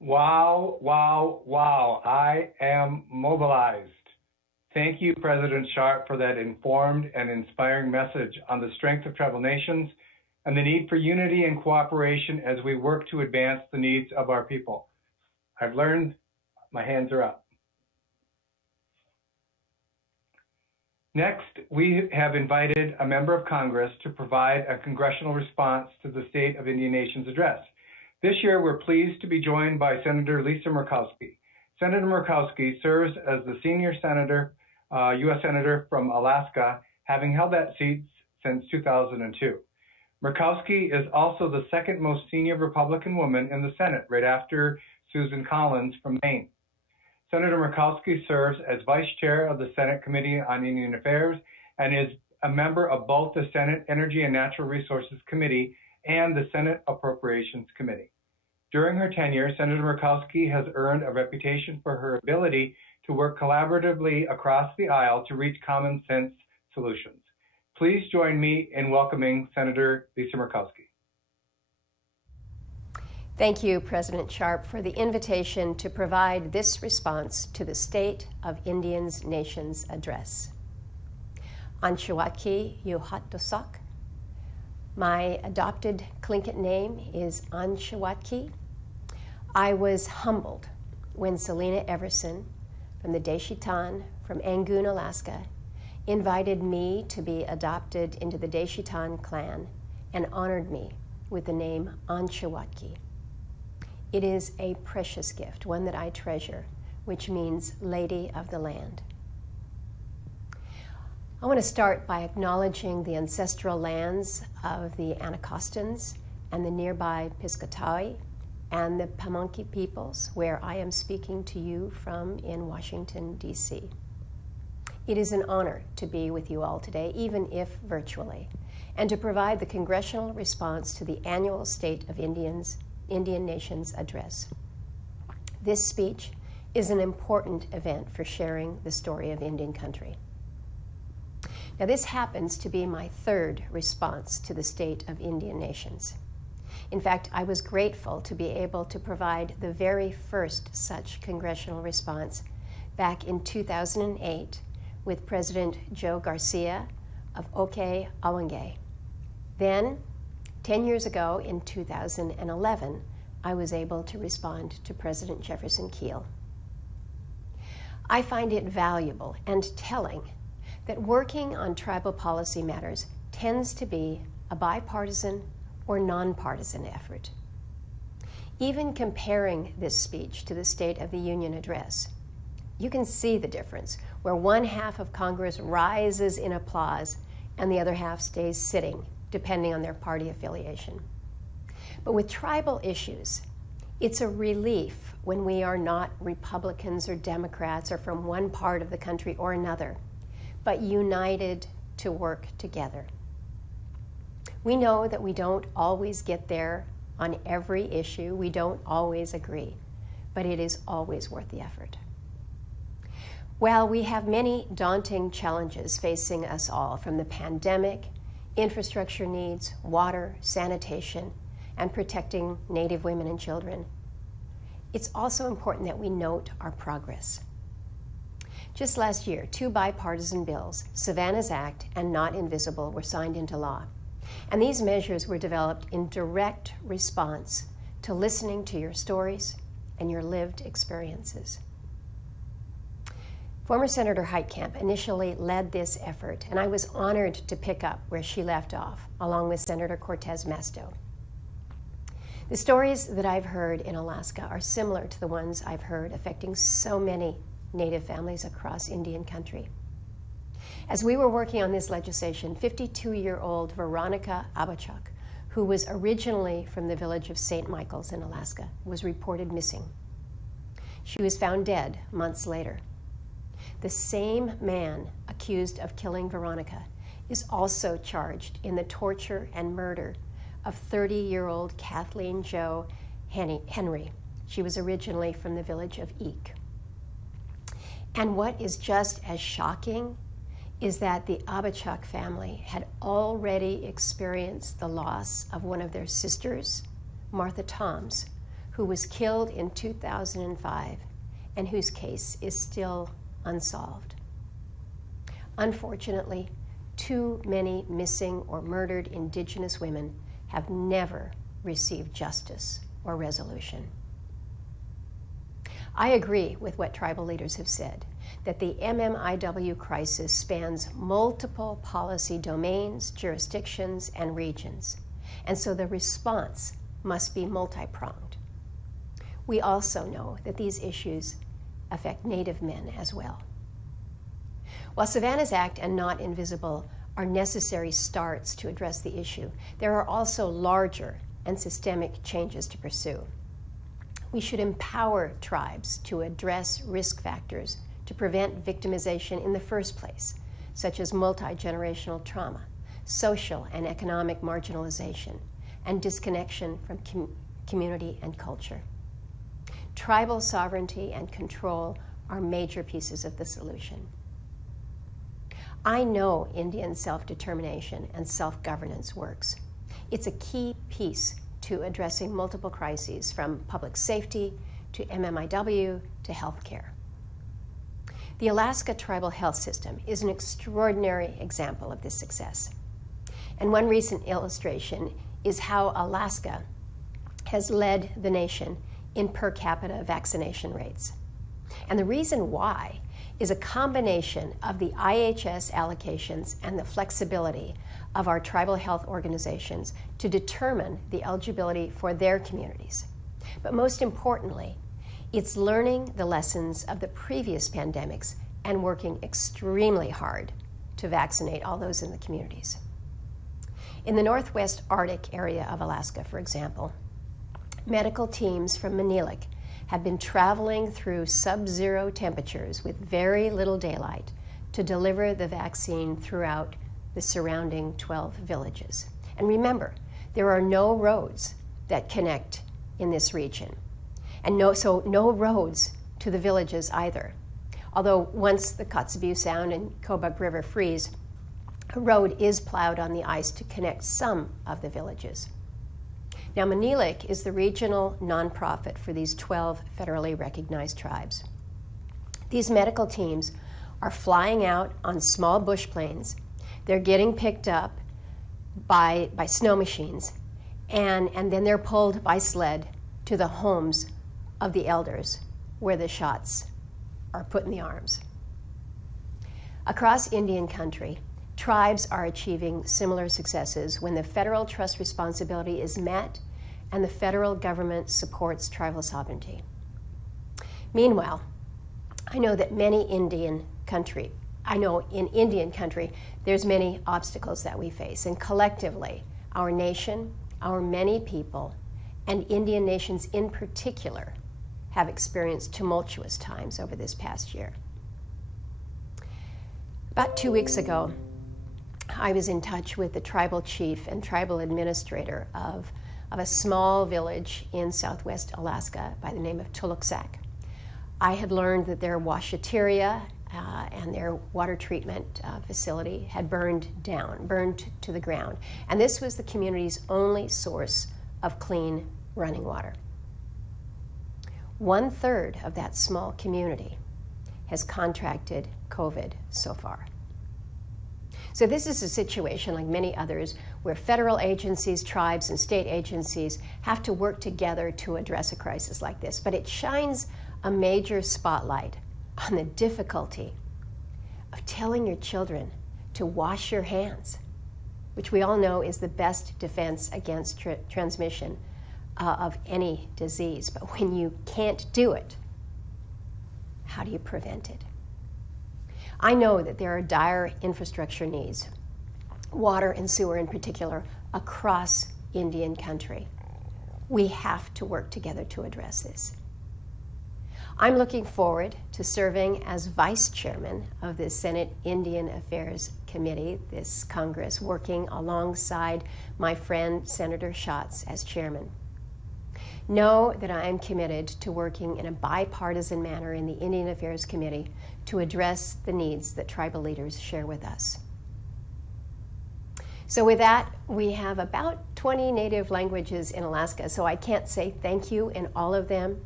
Wow, wow, wow. I am mobilized. Thank you, President Sharp, for that informed and inspiring message on the strength of tribal nations and the need for unity and cooperation as we work to advance the needs of our people. I've learned, my hands are up. Next, we have invited a member of Congress to provide a congressional response to the State of Indian Nations address. This year, we're pleased to be joined by Senator Lisa Murkowski. Senator Murkowski serves as the senior senator, U.S. Senator from Alaska, having held that seat since 2002. Murkowski is also the second most senior Republican woman in the Senate, right after Susan Collins from Maine. Senator Murkowski serves as Vice Chair of the Senate Committee on Indian Affairs and is a member of both the Senate Energy and Natural Resources Committee and the Senate Appropriations Committee. During her tenure, Senator Murkowski has earned a reputation for her ability to work collaboratively across the aisle to reach common sense solutions. Please join me in welcoming Senator Lisa Murkowski. Thank you, President Sharp, for the invitation to provide this response to the State of Indians Nations Address. Anshawaki Yuhatdosak. My adopted Tlingit name is Anshawaki. I was humbled when Selena Everson from the Deshitan from Angoon, Alaska, invited me to be adopted into the Deshitan clan and honored me with the name Anshawaki. It is a precious gift, one that I treasure, which means Lady of the Land. I want to start by acknowledging the ancestral lands of the Anacostans and the nearby Piscataway and the Pamunkey peoples, where I am speaking to you from in Washington, D.C. It is an honor to be with you all today, even if virtually, and to provide the Congressional Response to the annual State of Indian Nations Address. This speech is an important event for sharing the story of Indian country. Now, this happens to be my third response to the State of Indian Nations. In fact, I was grateful to be able to provide the very first such congressional response back in 2008 with President Joe Garcia of Oke Awangay. Then, 10 years ago, in 2011, I was able to respond to President Jefferson Keel. I find it valuable and telling that working on tribal policy matters tends to be a bipartisan or nonpartisan effort. Even comparing this speech to the State of the Union Address, you can see the difference, where one half of Congress rises in applause and the other half stays sitting, depending on their party affiliation. But with tribal issues, it's a relief when we are not Republicans or Democrats or from one part of the country or another, but united to work together. We know that we don't always get there on every issue, we don't always agree, but it is always worth the effort. While we have many daunting challenges facing us all, from the pandemic, infrastructure needs, water, sanitation, and protecting Native women and children, it's also important that we note our progress. Just last year, 2 bipartisan bills, Savannah's Act and Not Invisible, were signed into law. And these measures were developed in direct response to listening to your stories and your lived experiences. Former Senator Heitkamp initially led this effort, and I was honored to pick up where she left off, along with Senator Cortez Masto. The stories that I've heard in Alaska are similar to the ones I've heard affecting so many Native families across Indian country. As we were working on this legislation, 52-year-old Veronica Abachuk, who was originally from the village of St. Michael's in Alaska, was reported missing. She was found dead months later. The same man accused of killing Veronica is also charged in the torture and murder of 30-year-old Kathleen Jo Henry. She was originally from the village of Eek. And what is just as shocking is that the Abachuk family had already experienced the loss of one of their sisters, Martha Toms, who was killed in 2005 and whose case is still unsolved. Unfortunately, too many missing or murdered Indigenous women have never received justice or resolution. I agree with what tribal leaders have said, that the MMIW crisis spans multiple policy domains, jurisdictions, and regions, and so the response must be multi-pronged. We also know that these issues affect Native men as well. While Savannah's Act and Not Invisible are necessary starts to address the issue, there are also larger and systemic changes to pursue. We should empower tribes to address risk factors to prevent victimization in the first place, such as multi-generational trauma, social and economic marginalization, and disconnection from community and culture. Tribal sovereignty and control are major pieces of the solution. I know Indian self-determination and self-governance works. It's a key piece to addressing multiple crises, from public safety to MMIW to healthcare. The Alaska Tribal Health System is an extraordinary example of this success. And one recent illustration is how Alaska has led the nation in per capita vaccination rates. And the reason why is a combination of the IHS allocations and the flexibility of our tribal health organizations to determine the eligibility for their communities. But most importantly, it's learning the lessons of the previous pandemics and working extremely hard to vaccinate all those in the communities. In the Northwest Arctic area of Alaska, for example, medical teams from Manilik have been traveling through sub-zero temperatures with very little daylight to deliver the vaccine throughout the surrounding 12 villages. And remember, there are no roads that connect in this region, and no roads to the villages either. Although once the Kotzebue Sound and Kobuk River freeze, a road is plowed on the ice to connect some of the villages. Now, Manilik is the regional nonprofit for these 12 federally recognized tribes. These medical teams are flying out on small bush planes. They're getting picked up by snow machines, and then they're pulled by sled to the homes of the elders where the shots are put in the arms. Across Indian country, tribes are achieving similar successes when the federal trust responsibility is met and the federal government supports tribal sovereignty. Meanwhile, I know in Indian country, there's many obstacles that we face, and collectively, our nation, our many people, and Indian nations in particular have experienced tumultuous times over this past year. About 2 weeks ago, I was in touch with the tribal chief and tribal administrator of a small village in southwest Alaska by the name of Tuluksak. I had learned that their washateria and their water treatment facility had burned to the ground. And this was the community's only source of clean running water. 1/3 of that small community has contracted COVID so far. So this is a situation like many others where federal agencies, tribes, and state agencies have to work together to address a crisis like this. But it shines a major spotlight on the difficulty of telling your children to wash your hands, which we all know is the best defense against transmission of any disease. But when you can't do it, how do you prevent it? I know that there are dire infrastructure needs, water and sewer in particular, across Indian country. We have to work together to address this. I'm looking forward to serving as vice chairman of the Senate Indian Affairs Committee, this Congress, working alongside my friend Senator Schatz as chairman. Know that I am committed to working in a bipartisan manner in the Indian Affairs Committee to address the needs that tribal leaders share with us. So with that, we have about 20 native languages in Alaska, so I can't say thank you in all of them,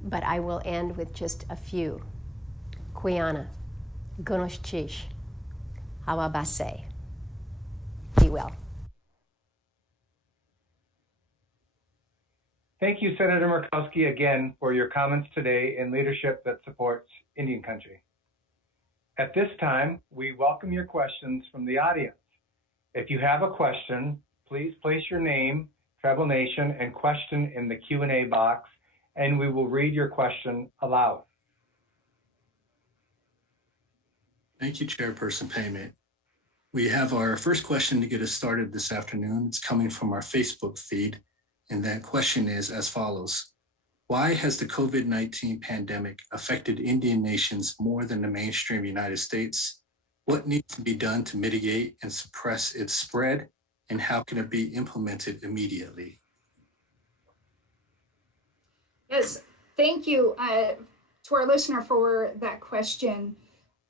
but I will end with just a few. Kuyana, Gunushchish, Hawabase. Be well. Thank you, Senator Murkowski, again for your comments today and leadership that supports Indian country. At this time, we welcome your questions from the audience. If you have a question, please place your name, tribal nation, and question in the Q&A box, and we will read your question aloud. Thank you, Chairperson Payment. We have our first question to get us started this afternoon. It's coming from our Facebook feed, and that question is as follows. Why has the COVID-19 pandemic affected Indian nations more than the mainstream United States? What needs to be done to mitigate and suppress its spread, and how can it be implemented immediately? Yes, thank you to our listener for that question.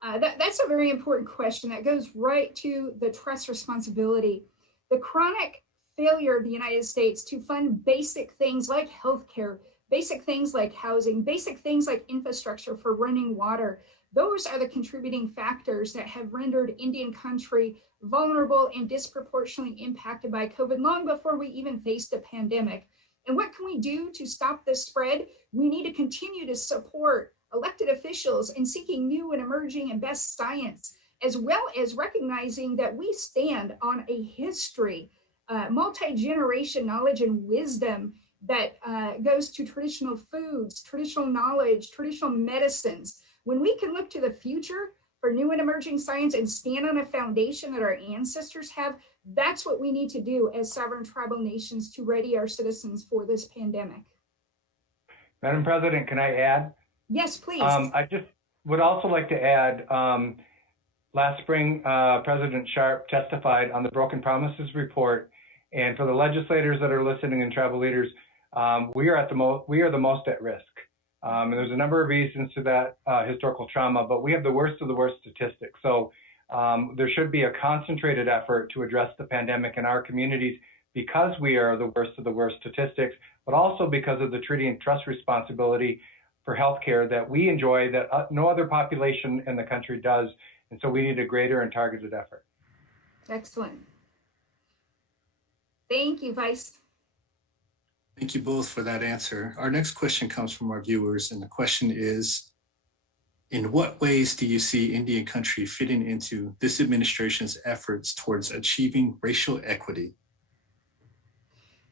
That's a very important question that goes right to the trust responsibility. The chronic failure of the United States to fund basic things like healthcare, basic things like housing, basic things like infrastructure for running water, those are the contributing factors that have rendered Indian country vulnerable and disproportionately impacted by COVID long before we even faced a pandemic. And what can we do to stop this spread? We need to continue to support elected officials in seeking new and emerging and best science, as well as recognizing that we stand on a history, multi-generation knowledge and wisdom that goes to traditional foods, traditional knowledge, traditional medicines. When we can look to the future for new and emerging science and stand on a foundation that our ancestors have, that's what we need to do as sovereign tribal nations to ready our citizens for this pandemic. Madam President, can I add? Yes, please. I just would also like to add, last spring, President Sharp testified on the Broken Promises report. And for the legislators that are listening and tribal leaders, we are the most at risk. And there's a number of reasons to that historical trauma, but we have the worst of the worst statistics. So there should be a concentrated effort to address the pandemic in our communities because we are the worst of the worst statistics, but also because of the treaty and trust responsibility for healthcare that we enjoy that no other population in the country does. And so we need a greater and targeted effort. Excellent. Thank you, Vice. Thank you both for that answer. Our next question comes from our viewers, and the question is, in what ways do you see Indian country fitting into this administration's efforts towards achieving racial equity?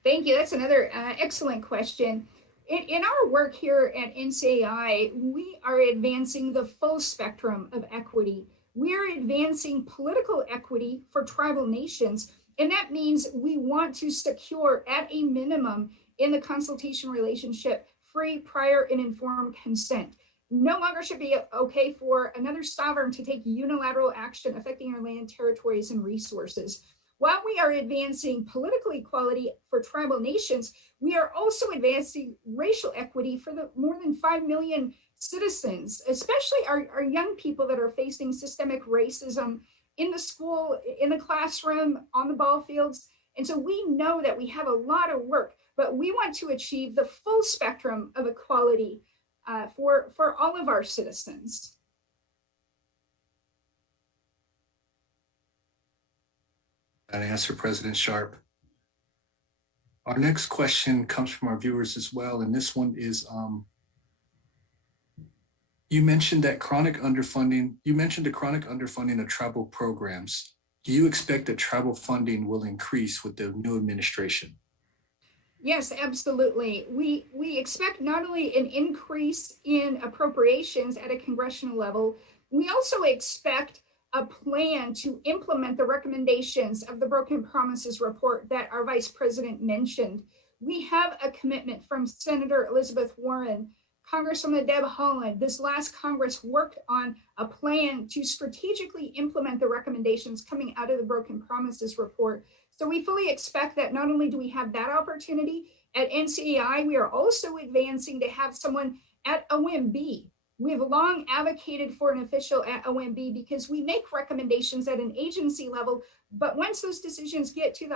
Thank you. That's another excellent question. In our work here at NCAI, we are advancing the full spectrum of equity. We are advancing political equity for tribal nations, and that means we want to secure, at a minimum, in the consultation relationship, free, prior, and informed consent. No longer should be okay for another sovereign to take unilateral action affecting our land, territories, and resources. While we are advancing political equality for tribal nations, we are also advancing racial equity for the more than 5 million citizens, especially our young people that are facing systemic racism in the school, in the classroom, on the ball fields. And so we know that we have a lot of work, but we want to achieve the full spectrum of equality for all of our citizens. That answer, President Sharp. Our next question comes from our viewers as well, and this one is, you mentioned the chronic underfunding of tribal programs. Do you expect that tribal funding will increase with the new administration? Yes, absolutely. We expect not only an increase in appropriations at a congressional level, we also expect a plan to implement the recommendations of the Broken Promises report that our Vice President mentioned. We have a commitment from Senator Elizabeth Warren, Congresswoman Deb Haaland. This last Congress worked on a plan to strategically implement the recommendations coming out of the Broken Promises report. So we fully expect that not only do we have that opportunity at NCAI, we are also advancing to have someone at OMB. We have long advocated for an official at OMB because we make recommendations at an agency level, but once those decisions get to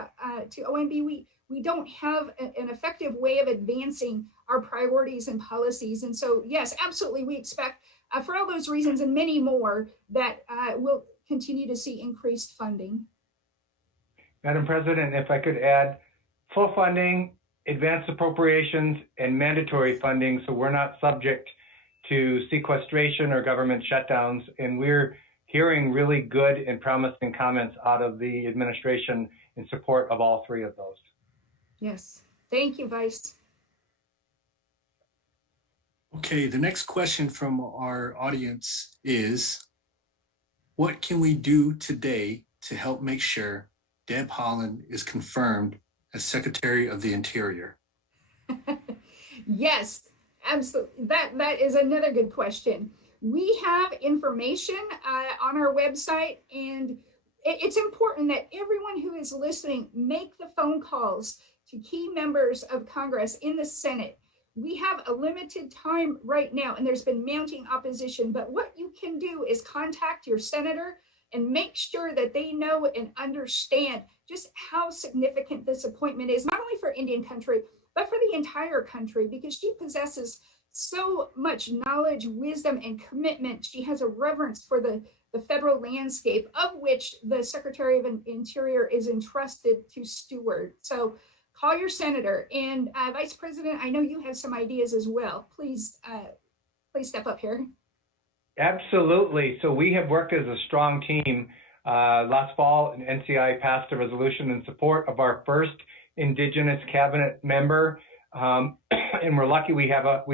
OMB, we don't have an effective way of advancing our priorities and policies. And so, yes, absolutely, we expect for all those reasons and many more that we'll continue to see increased funding. Madam President, if I could add full funding, advanced appropriations, and mandatory funding so we're not subject to sequestration or government shutdowns. And we're hearing really good and promising comments out of the administration in support of all three of those. Yes, thank you, Vice. Okay, the next question from our audience is, what can we do today to help make sure Deb Haaland is confirmed as Secretary of the Interior? Yes, Absolutely. That is another good question. We have information on our website, and it's important that everyone who is listening make the phone calls to key members of Congress in the Senate. We have a limited time right now, and there's been mounting opposition, but what you can do is contact your senator and make sure that they know and understand just how significant this appointment is, not only for Indian country, but for the entire country, because she possesses so much knowledge, wisdom, and commitment. She has a reverence for the federal landscape, of which the Secretary of Interior is entrusted to steward. So call your senator. And Vice President, I know you have some ideas as well. Please step up here. Absolutely. So we have worked as a strong team. Last fall, an NCI passed a resolution in support of our first Indigenous cabinet member, and we're lucky we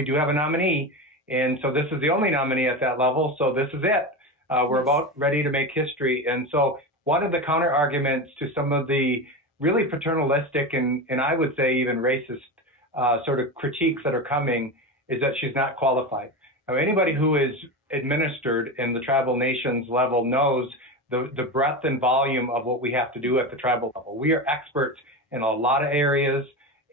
do have a nominee, and so this is the only nominee at that level. So this is it. We're about ready to make history. And so one of the counter arguments to some of the really paternalistic and I would say even racist sort of critiques that are coming is that she's not qualified. Now, anybody who is administered in the tribal nations level knows the breadth and volume of what we have to do at the tribal level. We are experts in a lot of areas,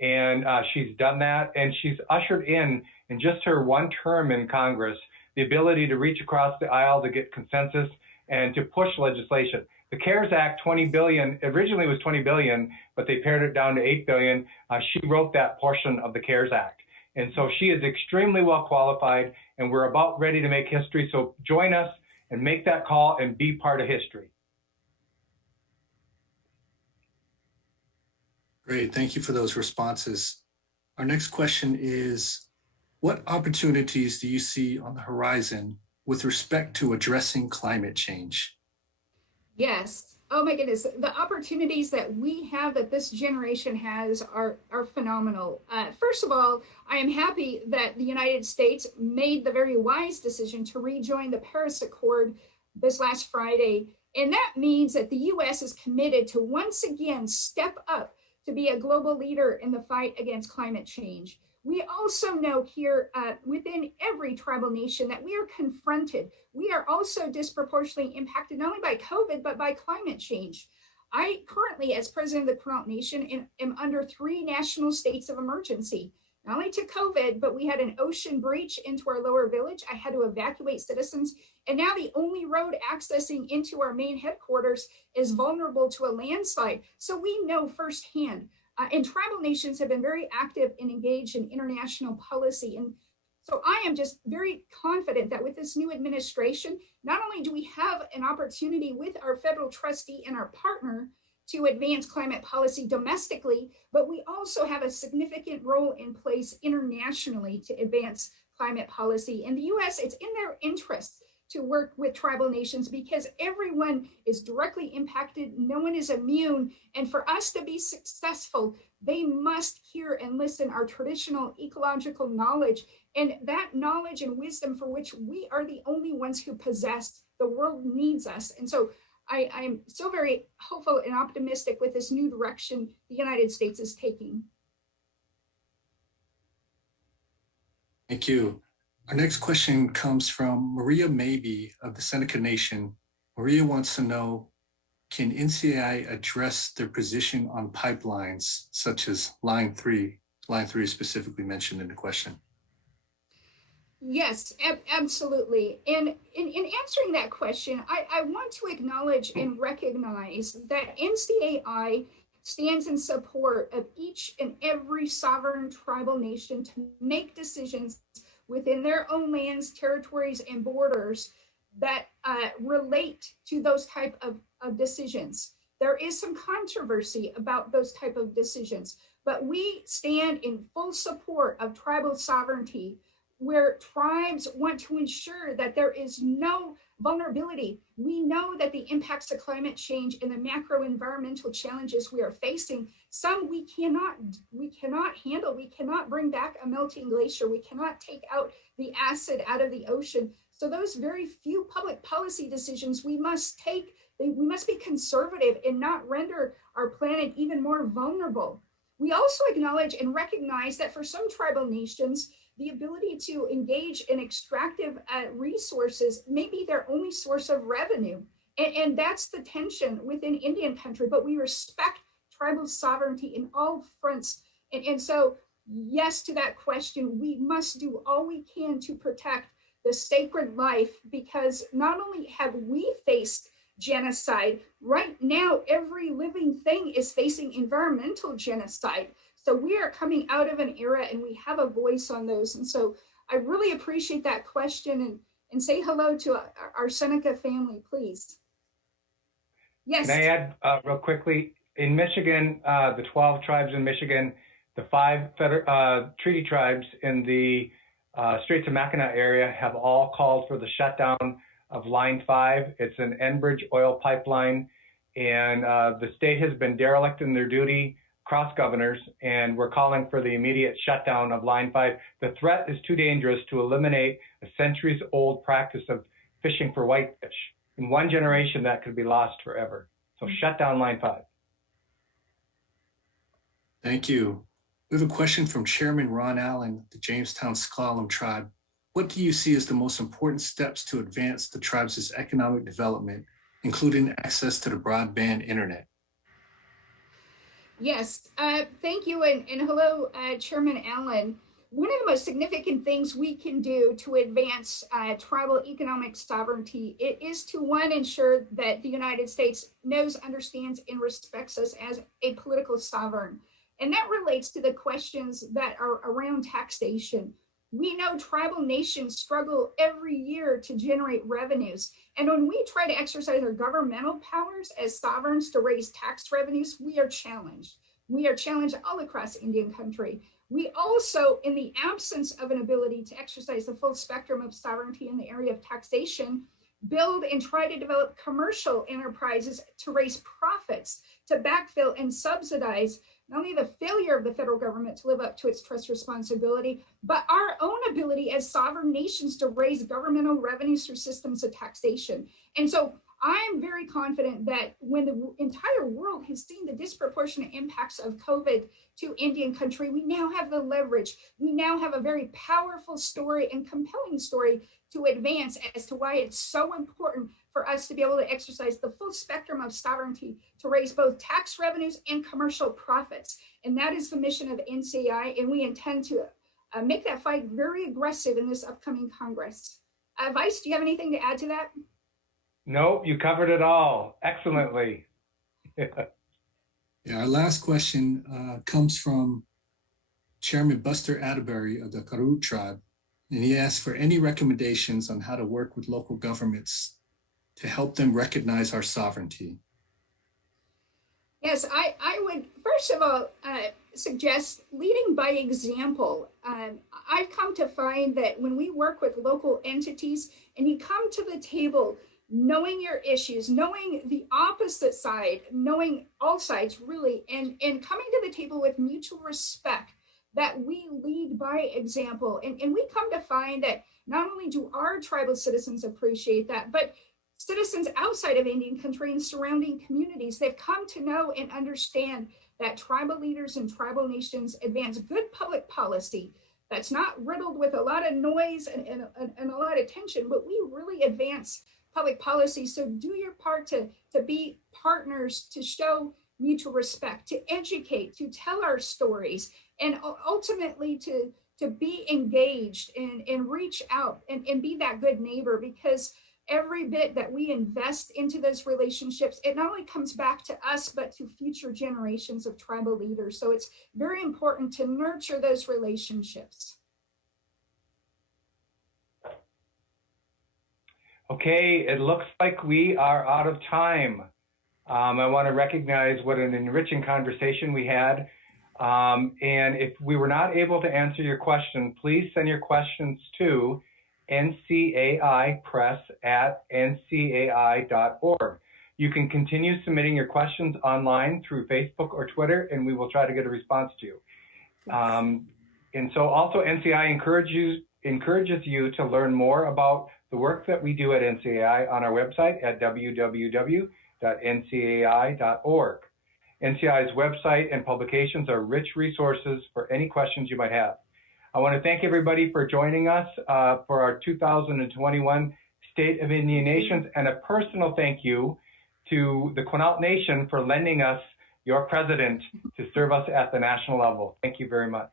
and she's done that, and she's ushered in just her one term in Congress, the ability to reach across the aisle to get consensus and to push legislation. The CARES Act, 20 billion, originally was 20 billion, but they pared it down to 8 billion. She wrote that portion of the CARES Act. And so she is extremely well qualified, and we're about ready to make history. So join us and make that call and be part of history. Great, thank you for those responses. Our next question is, what opportunities do you see on the horizon with respect to addressing climate change? Yes. Oh my goodness. The opportunities that we have, that this generation has, are phenomenal. First of all, I am happy that the United States made the very wise decision to rejoin the Paris Accord this last Friday. And that means that the US is committed to once again step up to be a global leader in the fight against climate change. We also know here within every tribal nation that we are confronted. We are also disproportionately impacted not only by COVID, but by climate change. I currently, as president of the Quinault Nation, am under 3 national states of emergency. Not only to COVID, but we had an ocean breach into our lower village. I had to evacuate citizens. And now the only road accessing into our main headquarters is vulnerable to a landslide. So we know firsthand. And tribal nations have been very active and engaged in international policy. And so I am just very confident that with this new administration, not only do we have an opportunity with our federal trustee and our partner to advance climate policy domestically, but we also have a significant role in place internationally to advance climate policy. In the US, it's in their interests to work with tribal nations because everyone is directly impacted. No one is immune. And for us to be successful, they must hear and listen our traditional ecological knowledge, and that knowledge and wisdom for which we are the only ones who possess. The world needs us. And so I'm so very hopeful and optimistic with this new direction the United States is taking. Thank you. Our next question comes from Maria Maybe of the Seneca Nation. Maria wants to know, can NCI address their position on pipelines such as Line 3? Line 3 is specifically mentioned in the question. Yes, absolutely. And in answering that question, I want to acknowledge and recognize that NCAI stands in support of each and every sovereign tribal nation to make decisions within their own lands, territories, and borders that relate to those type of decisions. There is some controversy about those type of decisions, but we stand in full support of tribal sovereignty, where tribes want to ensure that there is no vulnerability. We know that the impacts of climate change and the macro environmental challenges we are facing, some we cannot handle. We cannot bring back a melting glacier. We cannot take out the acid out of the ocean. So those very few public policy decisions we must take, we must be conservative and not render our planet even more vulnerable. We also acknowledge and recognize that for some tribal nations, the ability to engage in extractive resources may be their only source of revenue. And that's the tension within Indian country, but we respect tribal sovereignty in all fronts. And so, yes, to that question, we must do all we can to protect the sacred life, because not only have we faced genocide, right now, every living thing is facing environmental genocide. So we are coming out of an era and we have a voice on those. And so I really appreciate that question, and say hello to our Seneca family, please. Yes. Can I add real quickly? In Michigan, the 12 tribes in Michigan, the 5 treaty tribes in the Straits of Mackinac area have all called for the shutdown of Line 5. It's an Enbridge oil pipeline, and the state has been derelict in their duty, cross governors, and we're calling for the immediate shutdown of Line 5. The threat is too dangerous to eliminate a centuries-old practice of fishing for whitefish. In one generation, that could be lost forever. So shut down Line 5. Thank you. We have a question from Chairman Ron Allen, the Jamestown S'Klallam Tribe. What do you see as the most important steps to advance the tribe's economic development, including access to the broadband internet? Yes, thank you, and hello, Chairman Allen. One of the most significant things we can do to advance tribal economic sovereignty is to, one, ensure that the United States knows, understands, and respects us as a political sovereign. And that relates to the questions that are around taxation. We know tribal nations struggle every year to generate revenues. And when we try to exercise our governmental powers as sovereigns to raise tax revenues, we are challenged. We are challenged all across Indian country. We also, in the absence of an ability to exercise the full spectrum of sovereignty in the area of taxation, build and try to develop commercial enterprises to raise profits, to backfill and subsidize not only the failure of the federal government to live up to its trust responsibility, but our own ability as sovereign nations to raise governmental revenues through systems of taxation. And so I'm very confident that when the entire world has seen the disproportionate impacts of COVID to Indian country, we now have the leverage. We now have a very powerful story and compelling story to advance as to why it's so important for us to be able to exercise the full spectrum of sovereignty to raise both tax revenues and commercial profits. And that is the mission of NCAI, and we intend to make that fight very aggressive in this upcoming Congress. Vice, do you have anything to add to that? No, you covered it all excellently. Yeah, our last question comes from Chairman Buster Atterbury of the Karoo tribe, and he asked for any recommendations on how to work with local governments to help them recognize our sovereignty. Yes, I would first of all suggest leading by example. I've come to find that when we work with local entities and you come to the table knowing your issues, knowing the opposite side, knowing all sides really, and coming to the table with mutual respect, that we lead by example. And we come to find that not only do our tribal citizens appreciate that, but citizens outside of Indian country and surrounding communities, they've come to know and understand that tribal leaders and tribal nations advance good public policy that's not riddled with a lot of noise and a lot of tension, but we really advance public policy. So do your part to be partners, to show mutual respect, to educate, to tell our stories, and ultimately to be engaged and reach out and be that good neighbor, because every bit that we invest into those relationships, it not only comes back to us, but to future generations of tribal leaders. So it's very important to nurture those relationships. Okay, it looks like we are out of time. I want to recognize what an enriching conversation we had. And if we were not able to answer your question, please send your questions to ncaipress@ncai.org. You can continue submitting your questions online through Facebook or Twitter, and we will try to get a response to you. And so also NCI encourages you to learn more about the work that we do at NCAI on our website at www.ncai.org. NCI's website and publications are rich resources for any questions you might have. I want to thank everybody for joining us for our 2021 State of Indian Nations, and a personal thank you to the Quinault Nation for lending us your president to serve us at the national level. Thank you very much.